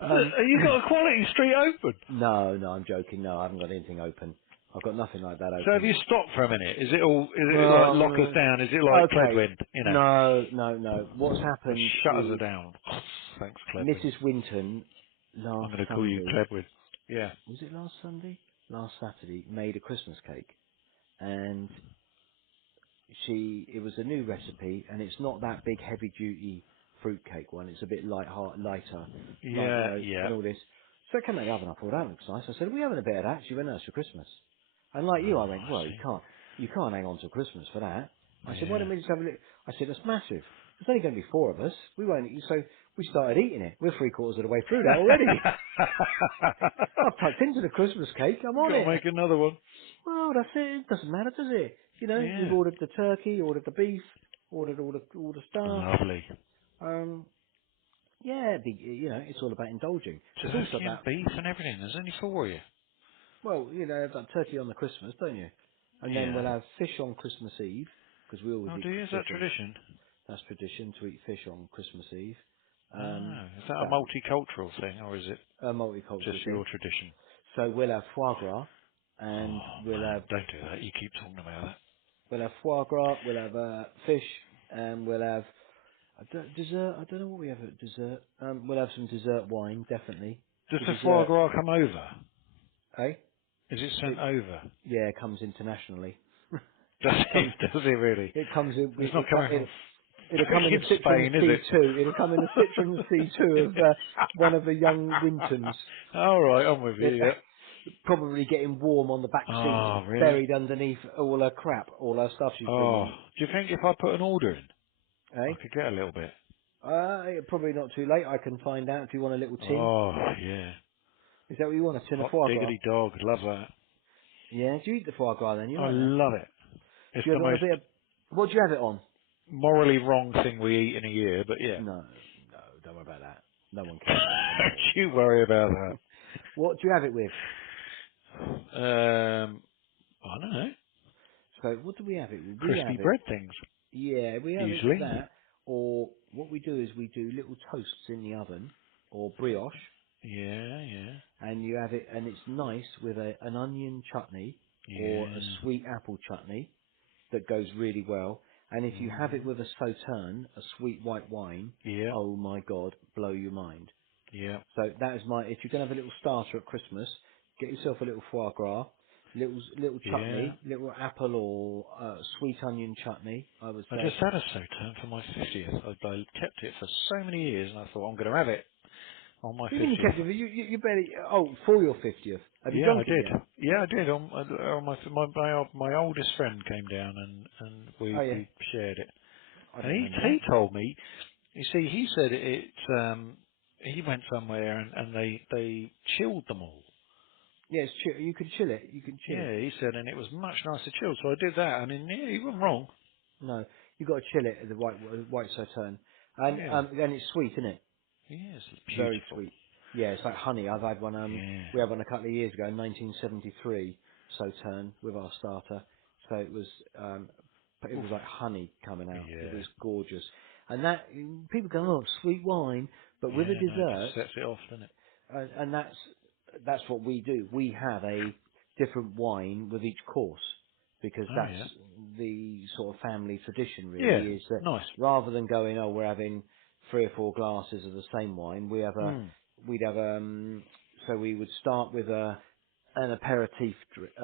um, You got a quality street open. no, I'm joking. No, I haven't got anything open. I've got nothing like that So have open. you stopped for a minute? Is it like lockers Well, down? Is it like okay. Cledwind, you know? No. What's The happened shutters are is down. Thanks, Cledwind. Mrs. Winton I'm last going to call you Sunday, Cledwind. Yeah. was it last Sunday? Last Saturday, made a Christmas cake. And it was a new recipe, and it's not that big heavy duty fruitcake one. It's a bit lighter, like, Yeah, yeah. and all this. So I came out of the oven. I thought that looks nice. I said, "Are we having a bit of that?" She went, "No, it's for Christmas." And like Oh, you, I went, I "Well, see. you can't hang on till Christmas for that." I said, "Why don't Yeah. we just have a look?" I said, "It's massive. There's only going to be 4 of us. We won't eat." So we started eating it. We're 3/4 of the way through that already. I've tucked into the Christmas cake. I'm on Got to it. make another one. Well, that's it. It doesn't matter, does it? You know, we've Yeah. ordered the turkey, ordered the beef, ordered all the stuff. Lovely. Um, yeah, it's all about indulging. It's also Turkey and about, beef and everything. There's only 4 of you. well, have that turkey on the Christmas, don't you? And then we'll Yeah. have fish on Christmas Eve because we always Oh, eat do you? Is fish that on. tradition? That's tradition to eat fish on Christmas Eve. Oh, is that a That multicultural thing or is it a just multicultural thing. your tradition? So we'll have foie gras, and Oh man, don't do that. You keep talking about that. we'll have foie gras, we'll have fish, and we'll have dessert. I don't know what we have at dessert. We'll have some dessert wine, definitely. Does The the foie dessert, gras come over? eh? Is it sent It over? yeah, it comes internationally. Does comes it? Does it really? it comes in It's not coming from it'll come in a fucking Citroen Spain, is it? C2. It'll come in a Citroen C2 of one of the young Wintons. All right, I'm with you. It, Yeah. probably getting warm on the back seat, Oh, really? buried underneath all her crap, all her stuff she's Oh, bringing. do you think if I put an order in, Eh? I could get a little bit? Probably not too late. I can find out if you want a little tin. Oh, yeah. Is that what you want? A tin of Hot foie gras? diggity dog, love that. Yeah. Do you eat the foie gras then? You I like that? love it. It's Do you the have it on a most bit of? What do you have it on? morally wrong thing we eat in a year, but yeah. No, don't worry about that. No one cares about the morals. Don't you worry about What do you have it with? that. I don't know. So what do we have it with? We Crispy have it. bread things, Yeah, we have it with usually. that. Or what we do is we do little toasts in the oven, or brioche. Yeah, yeah, and you have it, and it's nice with an onion chutney or a yeah. sweet apple chutney that goes really well. And if you have it Mhm. with a sauterne, a sweet white wine, Yeah, oh my God, blow your mind. yeah, So that is if you're going to have a little starter at Christmas, get yourself a little foie gras, little yeah. chutney, little apple or sweet onion chutney, I would I say. just had a Sauternes for my 50th. I kept it for so many years, and I thought I'm going to have it on my What do you mean you kept 50th. it? You barely, oh, for your 50th. Have you Yeah, I drunk it did. yet? Yeah, I did. On my oldest friend came down and Oh yeah. we shared it. I And don't remember he that. told me. You see, he said he went somewhere and they chilled them all. Yeah, it's chill. You can chill it. You can chill it. Yeah, he said, and it was much nicer chilled. So I did that, and yeah, he wasn't wrong. No, you got to chill it at the white sauterne, and Yeah, it's sweet, isn't it? yes, it's Very beautiful. sweet. Yeah, it's like honey. I've had one. Yeah. We had one a couple of years ago, in 1973, sauterne with our starter. So it Oof. was like honey coming out. It Yeah. was gorgeous. And that people go, oh, sweet wine, but with a Yeah, no, it just dessert, sets it off, doesn't it? and that's what we do. We have a different wine with each course because Oh that's yeah. the sort of family tradition. Yeah, Really, is that nice. rather than going, oh, we're having 3 or 4 glasses of the same wine, Mm. we'd have so we would start with an aperitif,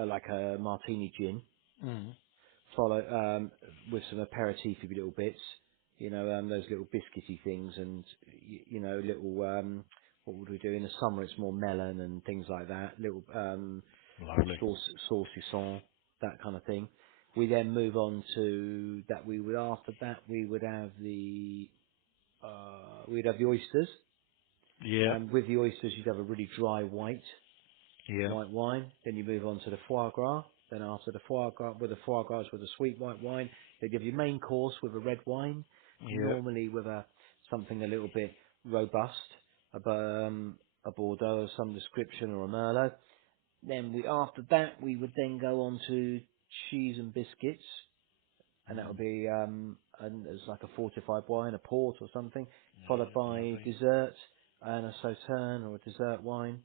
like a martini gin, Mm. follow with some aperitif little bits, those little biscuity things, and little what would we do in the summer? It's more melon and things like that, little Lovely. saucisson, that kind of thing. We then move on to that. After that we would have we'd have the oysters, Yeah. and with the oysters you'd have a really dry Yeah. white wine. Then you move on to the foie gras. Then after the foie gras, with the foie gras with a sweet white wine, they give you main course with a red wine, Yeah. normally with something a little bit robust, a Bordeaux of some description or a Merlot. Then after that we would then go on to cheese and biscuits, and that would Mm. be and it's like a fortified wine, a port or something, followed Yeah, by lovely. dessert and a sauterne or a dessert wine,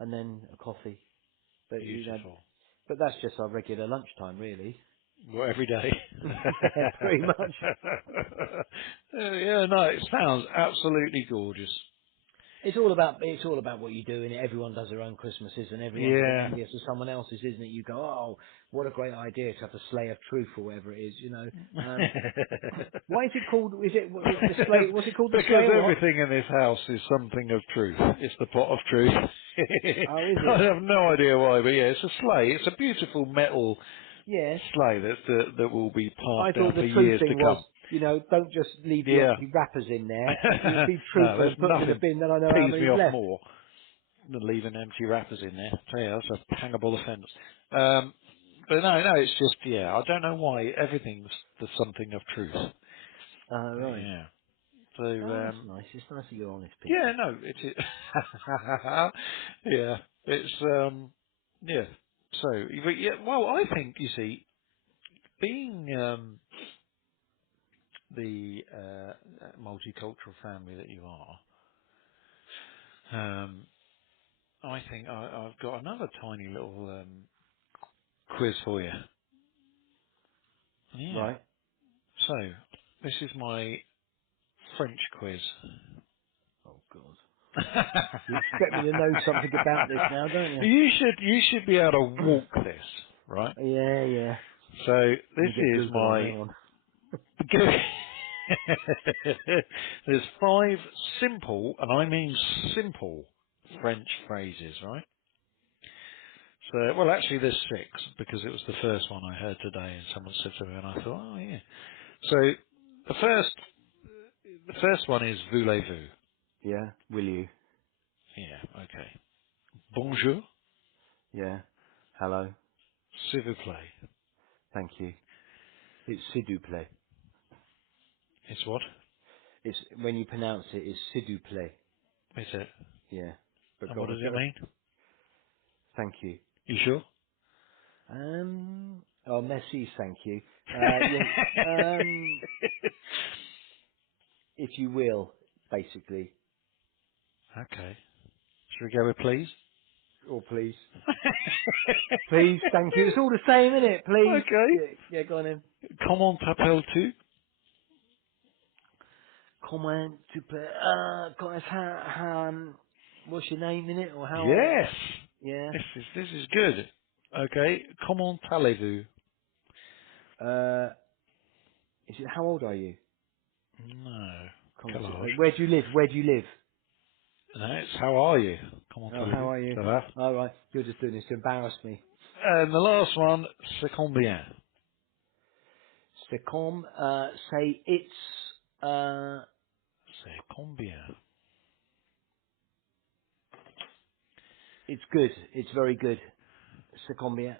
and then a coffee. But Beautiful. but that's just our regular lunchtime, really. Well, every day. Yeah, pretty much. Yeah, no, it sounds absolutely gorgeous. It's all about what you do, and everyone does their own Christmases, and everyone's a bit Yeah. envious of someone else's, isn't it? You go, oh, what a great idea to have the sleigh of truth or whatever it is, Why is it called? Is it the sleigh? What's it called? The Because sleigh of what? everything in this house is something of truth. It's the pot of truth. Oh, is I it? have no idea why, but yeah, it's a sleigh. It's a beautiful metal Yeah. sleigh that will be I passed thought down the for truth years to thing was, come. don't just leave the Yeah. empty wrappers in there. Be No, truthful there's and put them in the nothing bin. Then I know how pees me many's off left. more than leaving empty wrappers in there. So yeah, that's a hangable offence. But no, it's just, yeah, I don't know why everything's the something of truth. Oh, But right. yeah. So, Oh, that's nice. It's nice that you're honest yeah, people. no, it is. Yeah, it's, yeah. So, but yeah, well, I think, you see, being, the, multicultural family that you are, I think I've got another tiny little, quiz for you. Yeah. Right. So, this is my French quiz. Oh, God. You expect me to know something about this now, don't you? You should be able to walk this, right? Yeah, yeah. So Let this me get is Google on. my Hang on. there's 5 simple, and I mean simple, French phrases, right? So, well, actually, there's 6 because it was the first one I heard today, and someone said to me, and I thought, oh yeah. So the first one is voulez-vous. Yeah. Will you? Yeah, okay. Bonjour, Yeah. Hello. s'il vous plaît. Thank you. It's s'il vous plaît. It's what? It's when you pronounce it, it's s'il vous plaît. Is it? Yeah. But And go what on, does it go. mean? Thank you. You sure? Oh, merci, thank you. Yeah. If you will, basically. Okay. Should we go with please? Or please. Please, thank you. It's all the same, isn't it? Please. Okay. Yeah, go on then. Comment t'appelles tu? Comment to play, guys, what's your name in it? Or Yes. yeah. This is good. Okay. Comment allez-vous? Uh, is it, how old are you? No. Comment to, Collage. where do you live? Where do you live? No, it's how are you? Comment Oh, how allez-vous? are you? Ça va? Alright, you're just doing this to embarrass me. And the last one, c'est combien? Secom, say it's, C'est combien? it's good. It's very good. Secombia,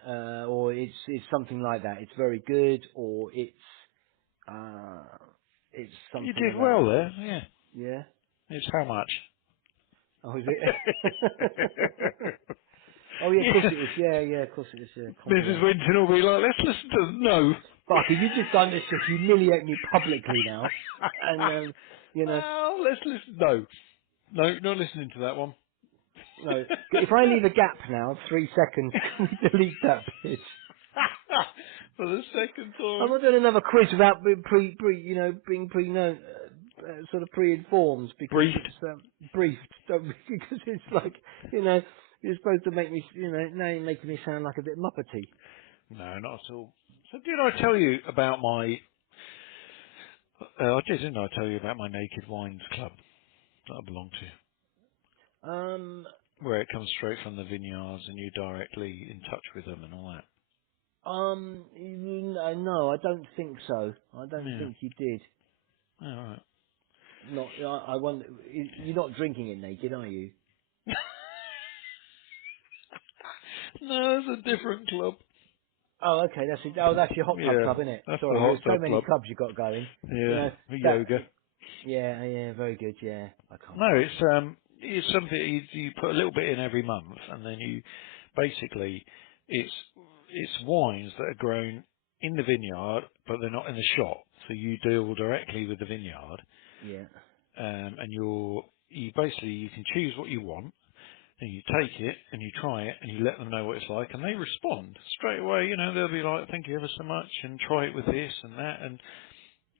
or it's something like that. It's very good, or uh, it's You something did of that. well there, yeah. Yeah. It's how much? Oh, is it? Oh, yeah, of course Yeah. it is. Yeah, yeah, of course it is. Yeah, Mrs Combien. Winton will be like, let's listen to them. No. Fuck, have you just done this to humiliate me publicly now? And, you know, Oh, let's listen. No. No, not listening to that one. no. If I leave a gap now of 3 seconds, can we delete that bit? For the second I'm time. not doing another quiz without being being pre-known, sort of pre-informed because Briefed. it's briefed. Because it's like, you know, you're supposed to make me, now you're making me sound like a bit muppety. No, not at all. So did I tell you about my, I did, didn't I tell you about my Naked Wines Club that I belong to? Um, Where it comes straight from the vineyards and you're directly in touch with them and all that. no, I don't think so. I don't Yeah. think you did. Alright. Not, I wonder, you're not drinking it naked, are you? No, it's a different club. Oh, okay, that's your hot tub Yeah, club, isn't it? that's the Sorry, hot there's so tub many club. clubs you've got going. You Yeah, know, the that, yoga. yeah, yeah, very good, yeah. I can't No, do it. it's something you put a little bit in every month, and then you basically it's wines that are grown in the vineyard, but they're not in the shop. So you deal directly with the vineyard, Yeah. and you basically you can choose what you want, and you take it and you try it and you let them know what it's like, and they respond straight away. You know, they'll be like, "Thank you ever so much," and try it with this and that, and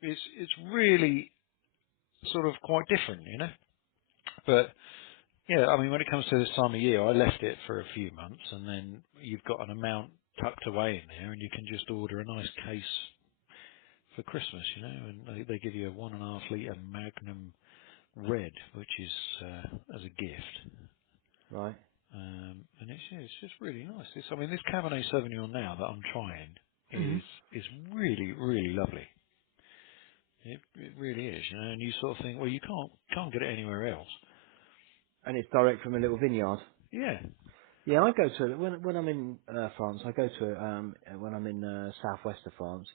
it's really sort of quite different, you know. But yeah, I mean, when it comes to this time of year, I left it for a few months, and then you've got an amount tucked away in there, and you can just order a nice case for Christmas, you know, and they give you a 1.5 litre Magnum Red, which is as a gift. Right. And it's just really nice. I mean, this Cabernet Sauvignon now that I'm trying hmm is really, really lovely. It really is, you know, and you sort of think, well, you can't get it anywhere else. And it's direct from a little vineyard. Yeah, Yeah, I go to when I'm in France. I go to when I'm in southwest of France.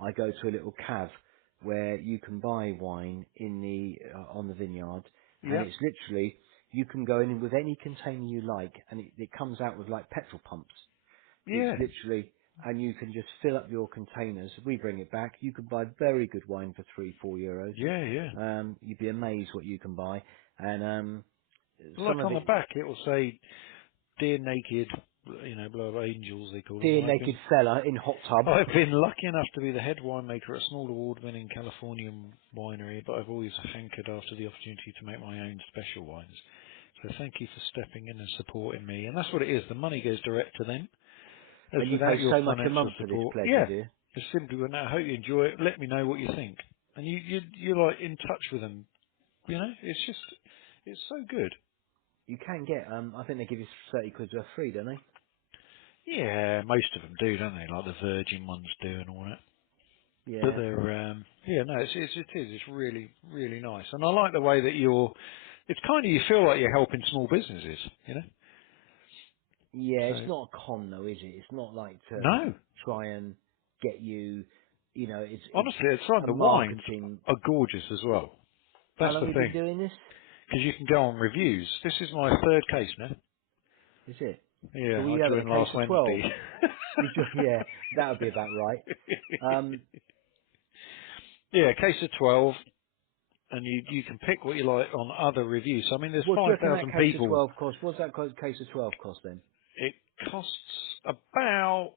I go to a little cave where you can buy wine in the on the vineyard, and yeah, it's literally you can go in with any container you like, and it comes out with like petrol pumps. It's yeah, literally, and you can just fill up your containers. We bring it back. You can buy very good wine for €3, €4. yeah, yeah. You'd be amazed what you can buy, and some Like of on the it, back, it will say, "Dear naked," you know, blah blah angels they call them. dear naked fella in hot tub. I've been lucky enough to be the head winemaker at a small award-winning Californian winery, but I've always hankered after the opportunity to make my own special wines. So thank you for stepping in and supporting me. And that's what it is. The money goes direct to them, as And you without pay your so much a financial month for this support. pleasure, Yeah, do you? just simply went out. I hope you enjoy it. Let me know what you think. And you're like in touch with them. You know, it's so good. You can get, I think they give you 30 quid worth free, don't they? Yeah, most of them do, don't they? Like the Virgin ones do and all that. But Yeah. they're, yeah, no, it's really, really nice. And I like the way that it's kind of, you feel like you're helping small businesses, you know? Yeah, it's So, not a con though, is it? It's not like to no, try and get you, it's honestly, it's like a the wines marketing. are gorgeous as well. How That's long the have you been thing. doing this? Because you can go on reviews. This is my third case now. Is it? So Yeah, were I you having a joined case last of 12? Wednesday. Yeah, that would be about right. Um, Yeah, case of 12. and you can pick what you like on other reviews. So, I mean, there's What do you reckon that 5,000 case of people. 12 cost? What's that case of 12 cost then? It costs about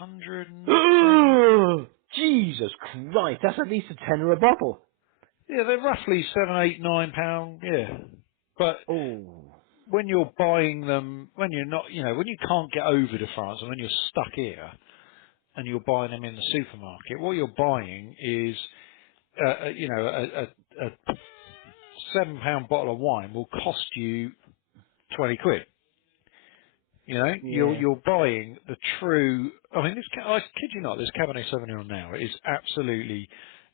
110. Jesus Christ, that's at least a tenner a bottle. Yeah, they're roughly £7, £8, £9. Yeah, but Oh, when you're buying them, when you're not, when you can't get over to France and when you're stuck here and you're buying them in the supermarket, what you're buying is, a £7 bottle of wine will cost you 20 quid. yeah, You're buying the true. I mean, I kid you not, this Cabernet Sauvignon now is absolutely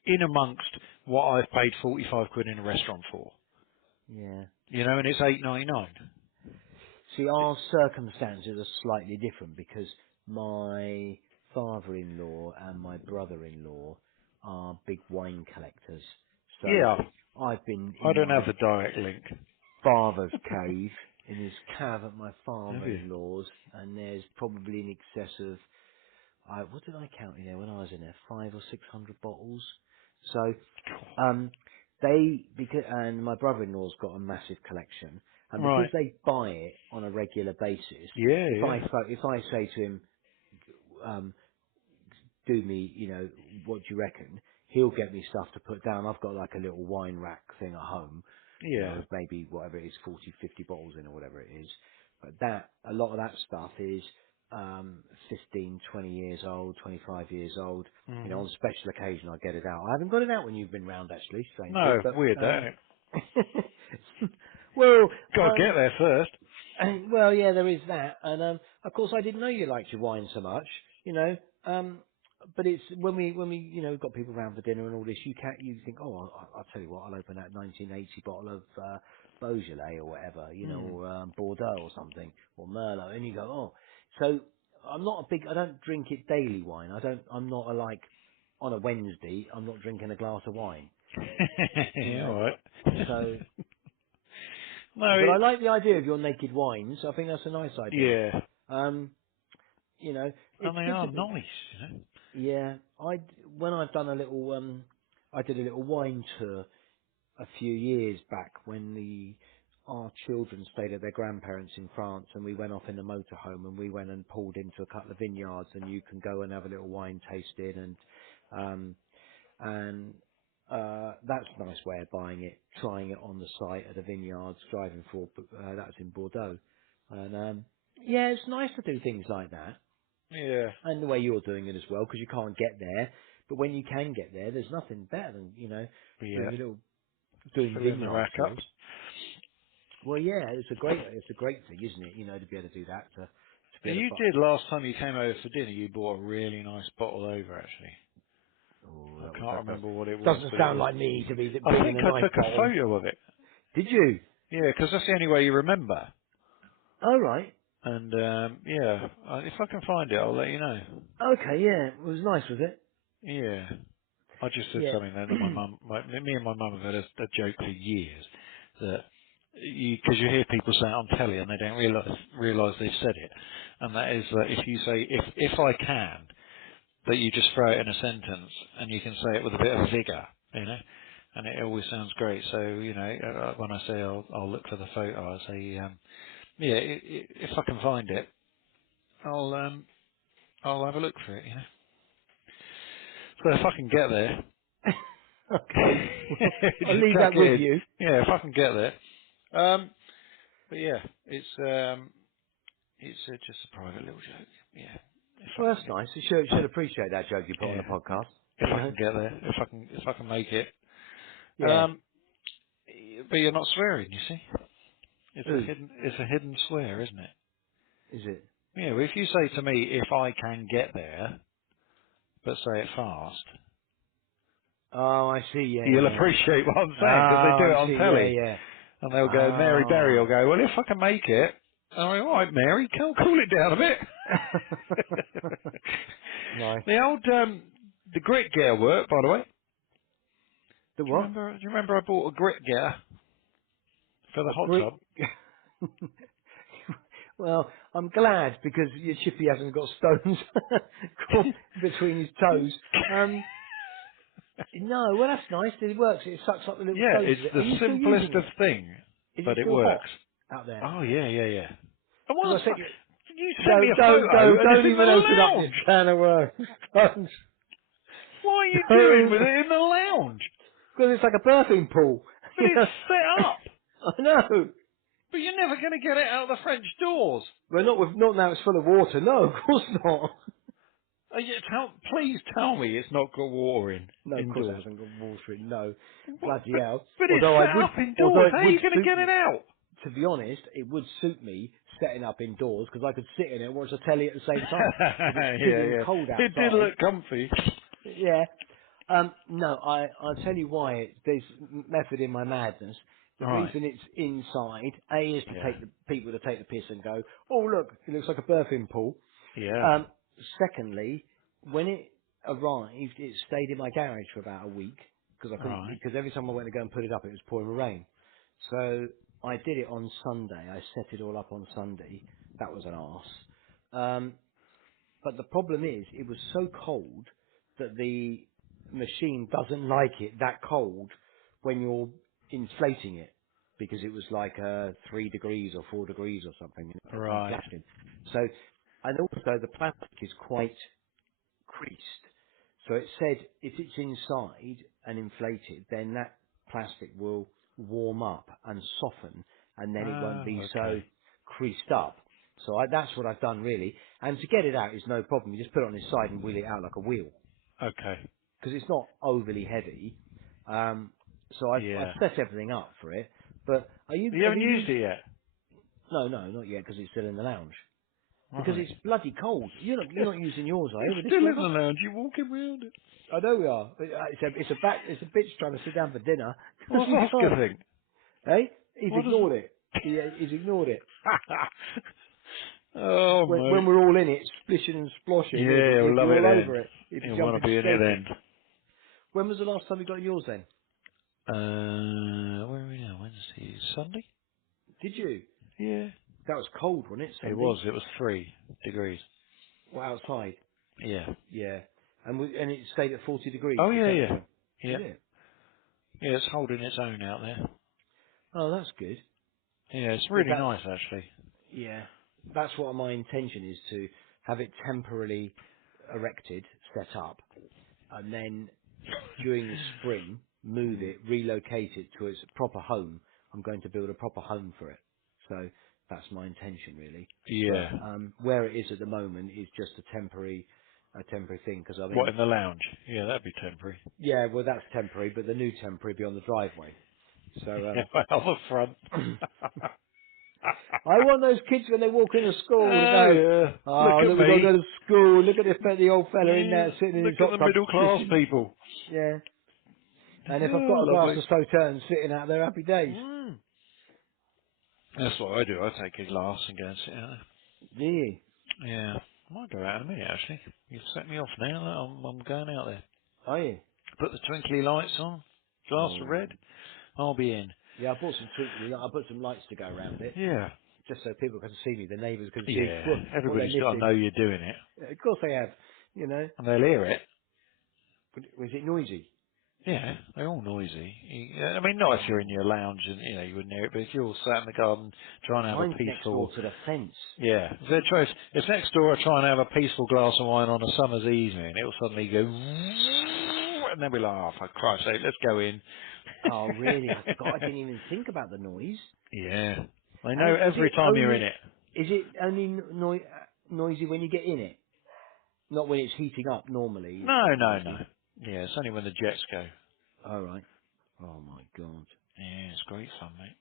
in amongst what I've paid 45 quid in a restaurant for. yeah. And it's 8.99. See, our circumstances are slightly different because my father-in-law and my brother-in-law are big wine collectors. So Yeah, I've been I in don't my have a direct link. father's cave, in his cave at my Have you? father-in-law's, and there's probably in excess of, what did I count in there when I was in there? 500 or 600 bottles. So, um, and my brother-in-law's got a massive collection, and because Right. they buy it on a regular basis, Yeah, yeah. if I say to him, um, do me, what do you reckon? He'll get me stuff to put down. I've got like a little wine rack thing at home, Yeah. with maybe whatever it is, 40, 50 bottles in or whatever it is. But a lot of that stuff is, 15, 20 years old, 25 years old. hmm On special occasion I get it out. I haven't got it out when you've been round actually, strangely, No, but, weird that, isn't it? well, Gotta get there first. well, yeah, there is that, and of course, I didn't know you liked your wine so much, but it's when we got people round for dinner and all this, you think, oh, I'll tell you what, I'll open that 1980 bottle of Beaujolais or whatever, Hmm. or Bordeaux or something, or Merlot, and you go, oh, so I don't drink it daily wine. I'm not on a Wednesday, I'm not drinking a glass of wine, All yeah. right. So, No, but I like the idea of your naked wines. I think that's a nice idea. yeah, Um, it's and they good are to be. nice. Yeah, when I've done I did a little wine tour a few years back when our children stayed at their grandparents in France, and we went off in a motorhome and we went and pulled into a couple of vineyards, and you can go and have a little wine tasting, um, and that's a nice way of buying it, trying it on the site at the vineyards, driving for that's in Bordeaux, and yeah, it's nice to do things like that. Yeah, And the way you're doing it as well, because you can't get there. But when you can get there, there's nothing better than yeah. doing doing Filling the vineyard rack up. tours. Well, yeah, it's a great thing, isn't it? To be able to do that, to be able to. You did last time you came over for dinner. You bought a really nice bottle over. Actually, Oh, I that can't does remember what it was, doesn't but it sound was. like me to be I bringing think a I nice took a bottle. photo of it. Did you? Yeah, because that's the only way you remember. Oh, right. And yeah, if I can find it, I'll let you know. Okay, yeah, it was nice, was it? Yeah, I just said Yeah. something then that me and my mum have had a joke for years that because you hear people say it on telly and they don't realise they've said it, and that is that if you say if I can, that you just throw it in a sentence and you can say it with a bit of vigour, and it always sounds great. So when I say I'll look for the photo, I say yeah, if I can find it, I'll have a look for it. So if I can get there, Okay. I'll just leave crack that it with in. you. Yeah, if I can get there. But yeah, it's just a private little joke. Yeah, if I Well, can that's get, nice. You should appreciate that joke you put on the yeah, podcast. if I can get there, if I can make it. Yeah. Um, but you're not swearing, you see. Ooh, It's a hidden swear, isn't it? is it? Yeah, well, if you say to me, if I can get there, but say it fast, Oh, I see. Yeah, you'll yeah. appreciate what I'm Oh, saying, because they do I it on see. Yeah, telly. yeah. And they'll go, Mary Berry will Oh. go, well, if I can make it. And I'm like, all right, Mary, cool it down a bit. Nice. The old, the grit gear work, by the way. The what? Do you remember I bought a grit gear for the A hot great. tub? Well, I'm glad because your chippy hasn't got stones caught between his toes. No, well that's nice. It works. It sucks up the little Yeah, stones. it's Are the you still simplest using of it? thing, Is it but it still hot works. out there? Oh yeah, yeah, yeah. And Because once I sent you. you sent me Don't, a don't, photo, don't, and it's don't in the even open up this lounge. can of worms. Don't. What are you doing with Don't. it in the lounge? Because it's like a birthing pool. But You it's know? set up. I know. But you're never going to get it out of the French doors. But not now it's full of water. No, of course not. Please tell me it's not got water in No, of course it indoors. hasn't got water in. No, What? bloody hell. But it's Although I set would, up although indoors. it How are would you going to suit get it me. out? To be honest, it would suit me setting up indoors because I could sit in it and watch the telly at the same time. If it's yeah, pizzing yeah. cold It did outside, look comfy. yeah. No, I'll tell you why. There's method in my madness. The Right. reason it's inside, A, is to Yeah. take the people to take the piss and go, oh look, it looks like a birthing pool. Yeah. Um, Secondly, when it arrived, it stayed in my garage for about a week because I couldn't, Right. because every time I went to go and put it up, it was pouring rain. So I did it on Sunday. I set it all up on Sunday. That was an arse. But the problem is, it was so cold that the machine doesn't like it that cold when you're inflating it because it was like 3 degrees or 4 degrees or something and it kept on Right. flashing. So, and also the plastic is quite creased. So it said if it's inside and inflated, then that plastic will warm up and soften, and then it won't be so Okay. creased up. So that's what I've done really. And to get it out is no problem. You just put it on its side and wheel it out like a wheel Okay. because it's not overly heavy. So I've Yeah. set everything up for it. But You have haven't you used used? it yet? No, no, not yet because it's still in the lounge. Because Right. it's bloody cold. You're not using yours, are you, It's with this still in the weather? lounge. You're walking around it. I know we are. It's a bitch trying to sit down for dinner because What's we Oscar can't. think? Hey, he's What does... ignored it. He's ignored it. oh, When mate. we're all in it, splishing and sploshing, Yeah, he'll he'll be love it all then. over it. He'll be He'll want to jumping be in it straight in. then. When was the last time you got yours then? Where are we now? Wednesday? Sunday? Did you? Yeah. That was cold, wasn't it? It Sunday. was. It was 3 degrees. Well, outside. Yeah. Yeah. And it stayed at 40 degrees, Oh, the yeah, yeah. temperature. Yeah. Did it? Yeah, it's holding its own out there. Oh, that's good. Yeah, it's Because really nice, actually. yeah, that's what my intention is to have it temporarily erected, set up, and then during the spring, move Mm. it, relocate it to its proper home. I'm going to build a proper home for it. So that's my intention really. But Yeah. where it is at the moment is just a temporary thing. Because I What, mean, in the lounge? Yeah, that'd be temporary. yeah, well that's temporary, but the new temporary be on the driveway. So yeah, well, on the front. I want those kids when they walk into school to oh, go, yeah. Look oh, at look, we've got to me. go to school. Look at the old fella in Yeah, there sitting in look his at hot the tub middle class fishing. people. Yeah. And if I've Oh, got a glass lovely. of Sauternes sitting out there, happy days. Mm. That's what I do. I take a glass and go and sit out Do you? there. Yeah. I might go out in a minute, actually. You've set me off now. I'm going out there. Are you? Put the twinkly lights on. Glass of Oh. red. I'll be in. Yeah, I bought some twinkly, I put some lights to go around it, Yeah. just so people can see me, the neighbours can see Yeah. what they're Everybody's got to missing. know you're doing it. Of course they have, you know. And they'll hear it. But was it noisy? Yeah, they're all noisy. I mean, not if you're in Oh. your lounge and, you wouldn't hear it, but if you're all sat in the garden trying to have a Mine's next door peaceful... to the fence. Yeah, if they're trying, if next door are trying to have a peaceful glass of wine on a summer's evening, it'll suddenly go... And then we're like, oh, for Christ's sake, let's go in. Oh, really? I forgot. I didn't even think about the noise. Yeah. I And know is every time you're in it. it only noisy when you get in it? Not when it's heating up normally, it's No, not no, no. noisy. Yeah, it's only when the jets go. All right. Oh my God. Yeah, it's great fun, mate.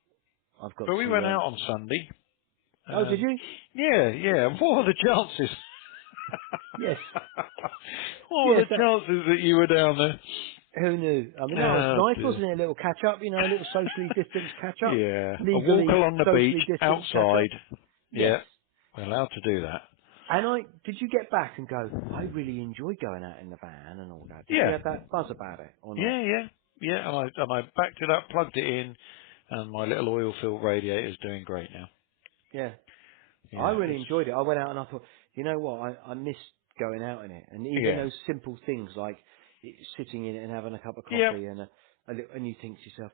I've got But we to, went out on Sunday. oh, did you? Yeah, yeah. What are the chances? Yes. what were Yes, the chances that you were down there? who knew? I mean, that was Oh nice, dear. wasn't it? A little catch up, you know, a little socially distanced catch up. Yeah, a walk Legally, along the beach socially distanced catch up. outside. Yes. Yeah, we're allowed to do that. And did you get back and go, I really enjoyed going out in the van and all that? Did you Yeah, have that buzz about it or not? yeah, yeah, yeah. And I backed it up, plugged it in, and my little oil-filled radiator is doing great now. Yeah. I Yeah, really it's enjoyed it. I went out and I thought, you know what, I missed going out in it. And even yeah, those simple things like sitting in it and having a cup of Yep. coffee and you think to yourself,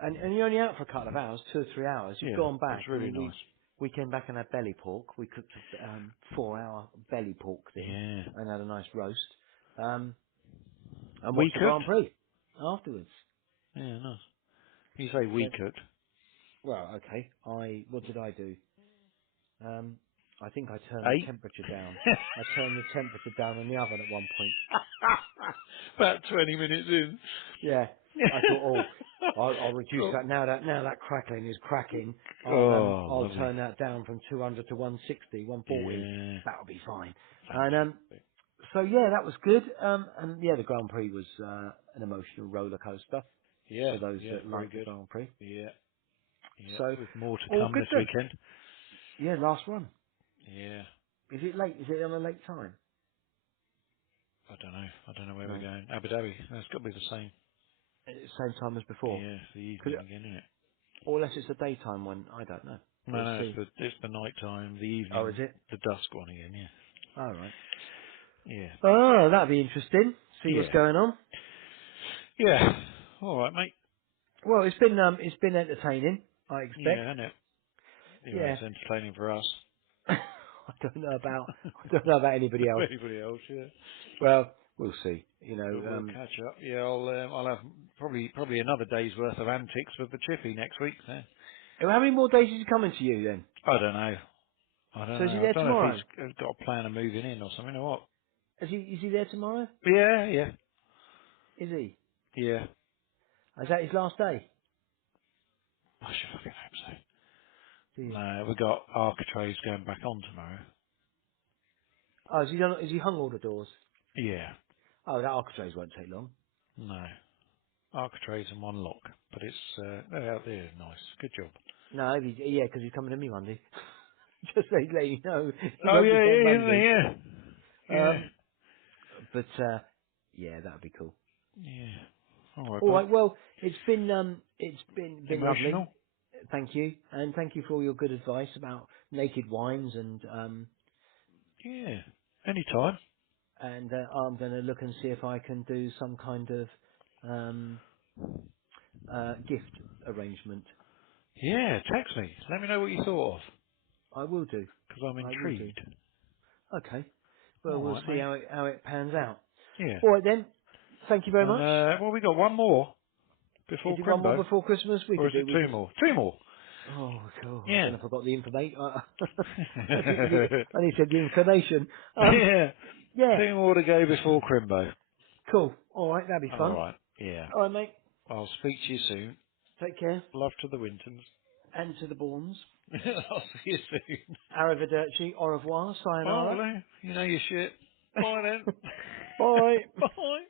and you're only out for a couple of hours, 2 or 3 hours. You've Yeah. gone It was back, and really nice. we came back and had belly pork. We cooked a 4-hour belly pork thing Yeah. and had a nice roast, and We watched the cooked? Grand Prix afterwards. Yeah, nice. You say we So, cooked. well, okay. What did I do? I think I turned the Eight? temperature down. I turned the temperature down on the oven at one point. About 20 minutes in. Yeah, I thought, I'll reduce oh, that now that crackling is cracking. oh, I'll lovely. turn that down from 200 to 160, 140. Yeah. That'll be fine. And Fantastic. so yeah, that was good. And yeah, the Grand Prix was an emotional roller coaster Yeah, for those yeah, that very like the good. Grand Prix. Yeah, yeah. So With more to all come good this then. weekend. Yeah, last one. Yeah. Is it late? Is it on a late time? I don't know. I don't know where we're No, going. Abu Dhabi. That's got to be the same. it's the same time as before. Yeah, it's the 'Cause evening again, isn't it? or unless it's a daytime one. I don't know. No, We'll no, see. it's the night time, the Oh, is evening, it? the dusk one again, yeah. All right. Yeah. Oh, that'd be interesting. See what's Yeah. going on. Yeah. All right, mate. Well, it's been entertaining. I expect. Yeah, isn't it? Anyway, Yeah. it's entertaining for us. I don't know about anybody else. Anybody else, yeah. Well, we'll see. But we'll catch up. Yeah, I'll have probably another day's worth of antics with the chippy next week. So. How many more days is he coming to you then? I don't know. So is he I there don't know if tomorrow? he's got a plan of moving in or something or what. Is he there tomorrow? Yeah, yeah, Is he? yeah. Is that his last day? I should fucking hope so. Do you? No, we got architraves going back on tomorrow. Oh, is he hung all the doors? Yeah. Oh, that architraves won't take long. No. Architraves and one lock. But it's, they're out there. Nice. Good job. No, yeah, because he's coming to me Monday. Just to let you know, he Oh won't be yeah, there yeah, Monday. yeah, yeah. Um, but yeah, that'd be cool. Yeah. All right, All bud. right. Well, it's been lovely. Emotional? Thank you, and thank you for all your good advice about naked wines, Yeah. Anytime. I'm going to look and see if I can do some kind of um, gift arrangement. Yeah, text me. Let me know what you thought of. I will do. Because I'm I will do. intrigued. Okay. Well, All we'll right, see mate. how it pans out. Yeah. All right then. Thank you very And, much. well, we got one more Is before it one more Crimbo. before Christmas? We Or could is do. it We two could. more? Two more. Oh, cool. I don't Yeah. know if I got the information. I only said the inclination. yeah. Yeah. Two more to go before Crimbo. Cool. All right. That'd be All fun. right. Yeah. All right, mate. I'll speak to you soon. Take care. Love to the Wintons. And to the Bournes. I'll see you soon. Arrivederci. Au revoir. All Sayonara. right, you know your shit. Bye then. Bye. Bye.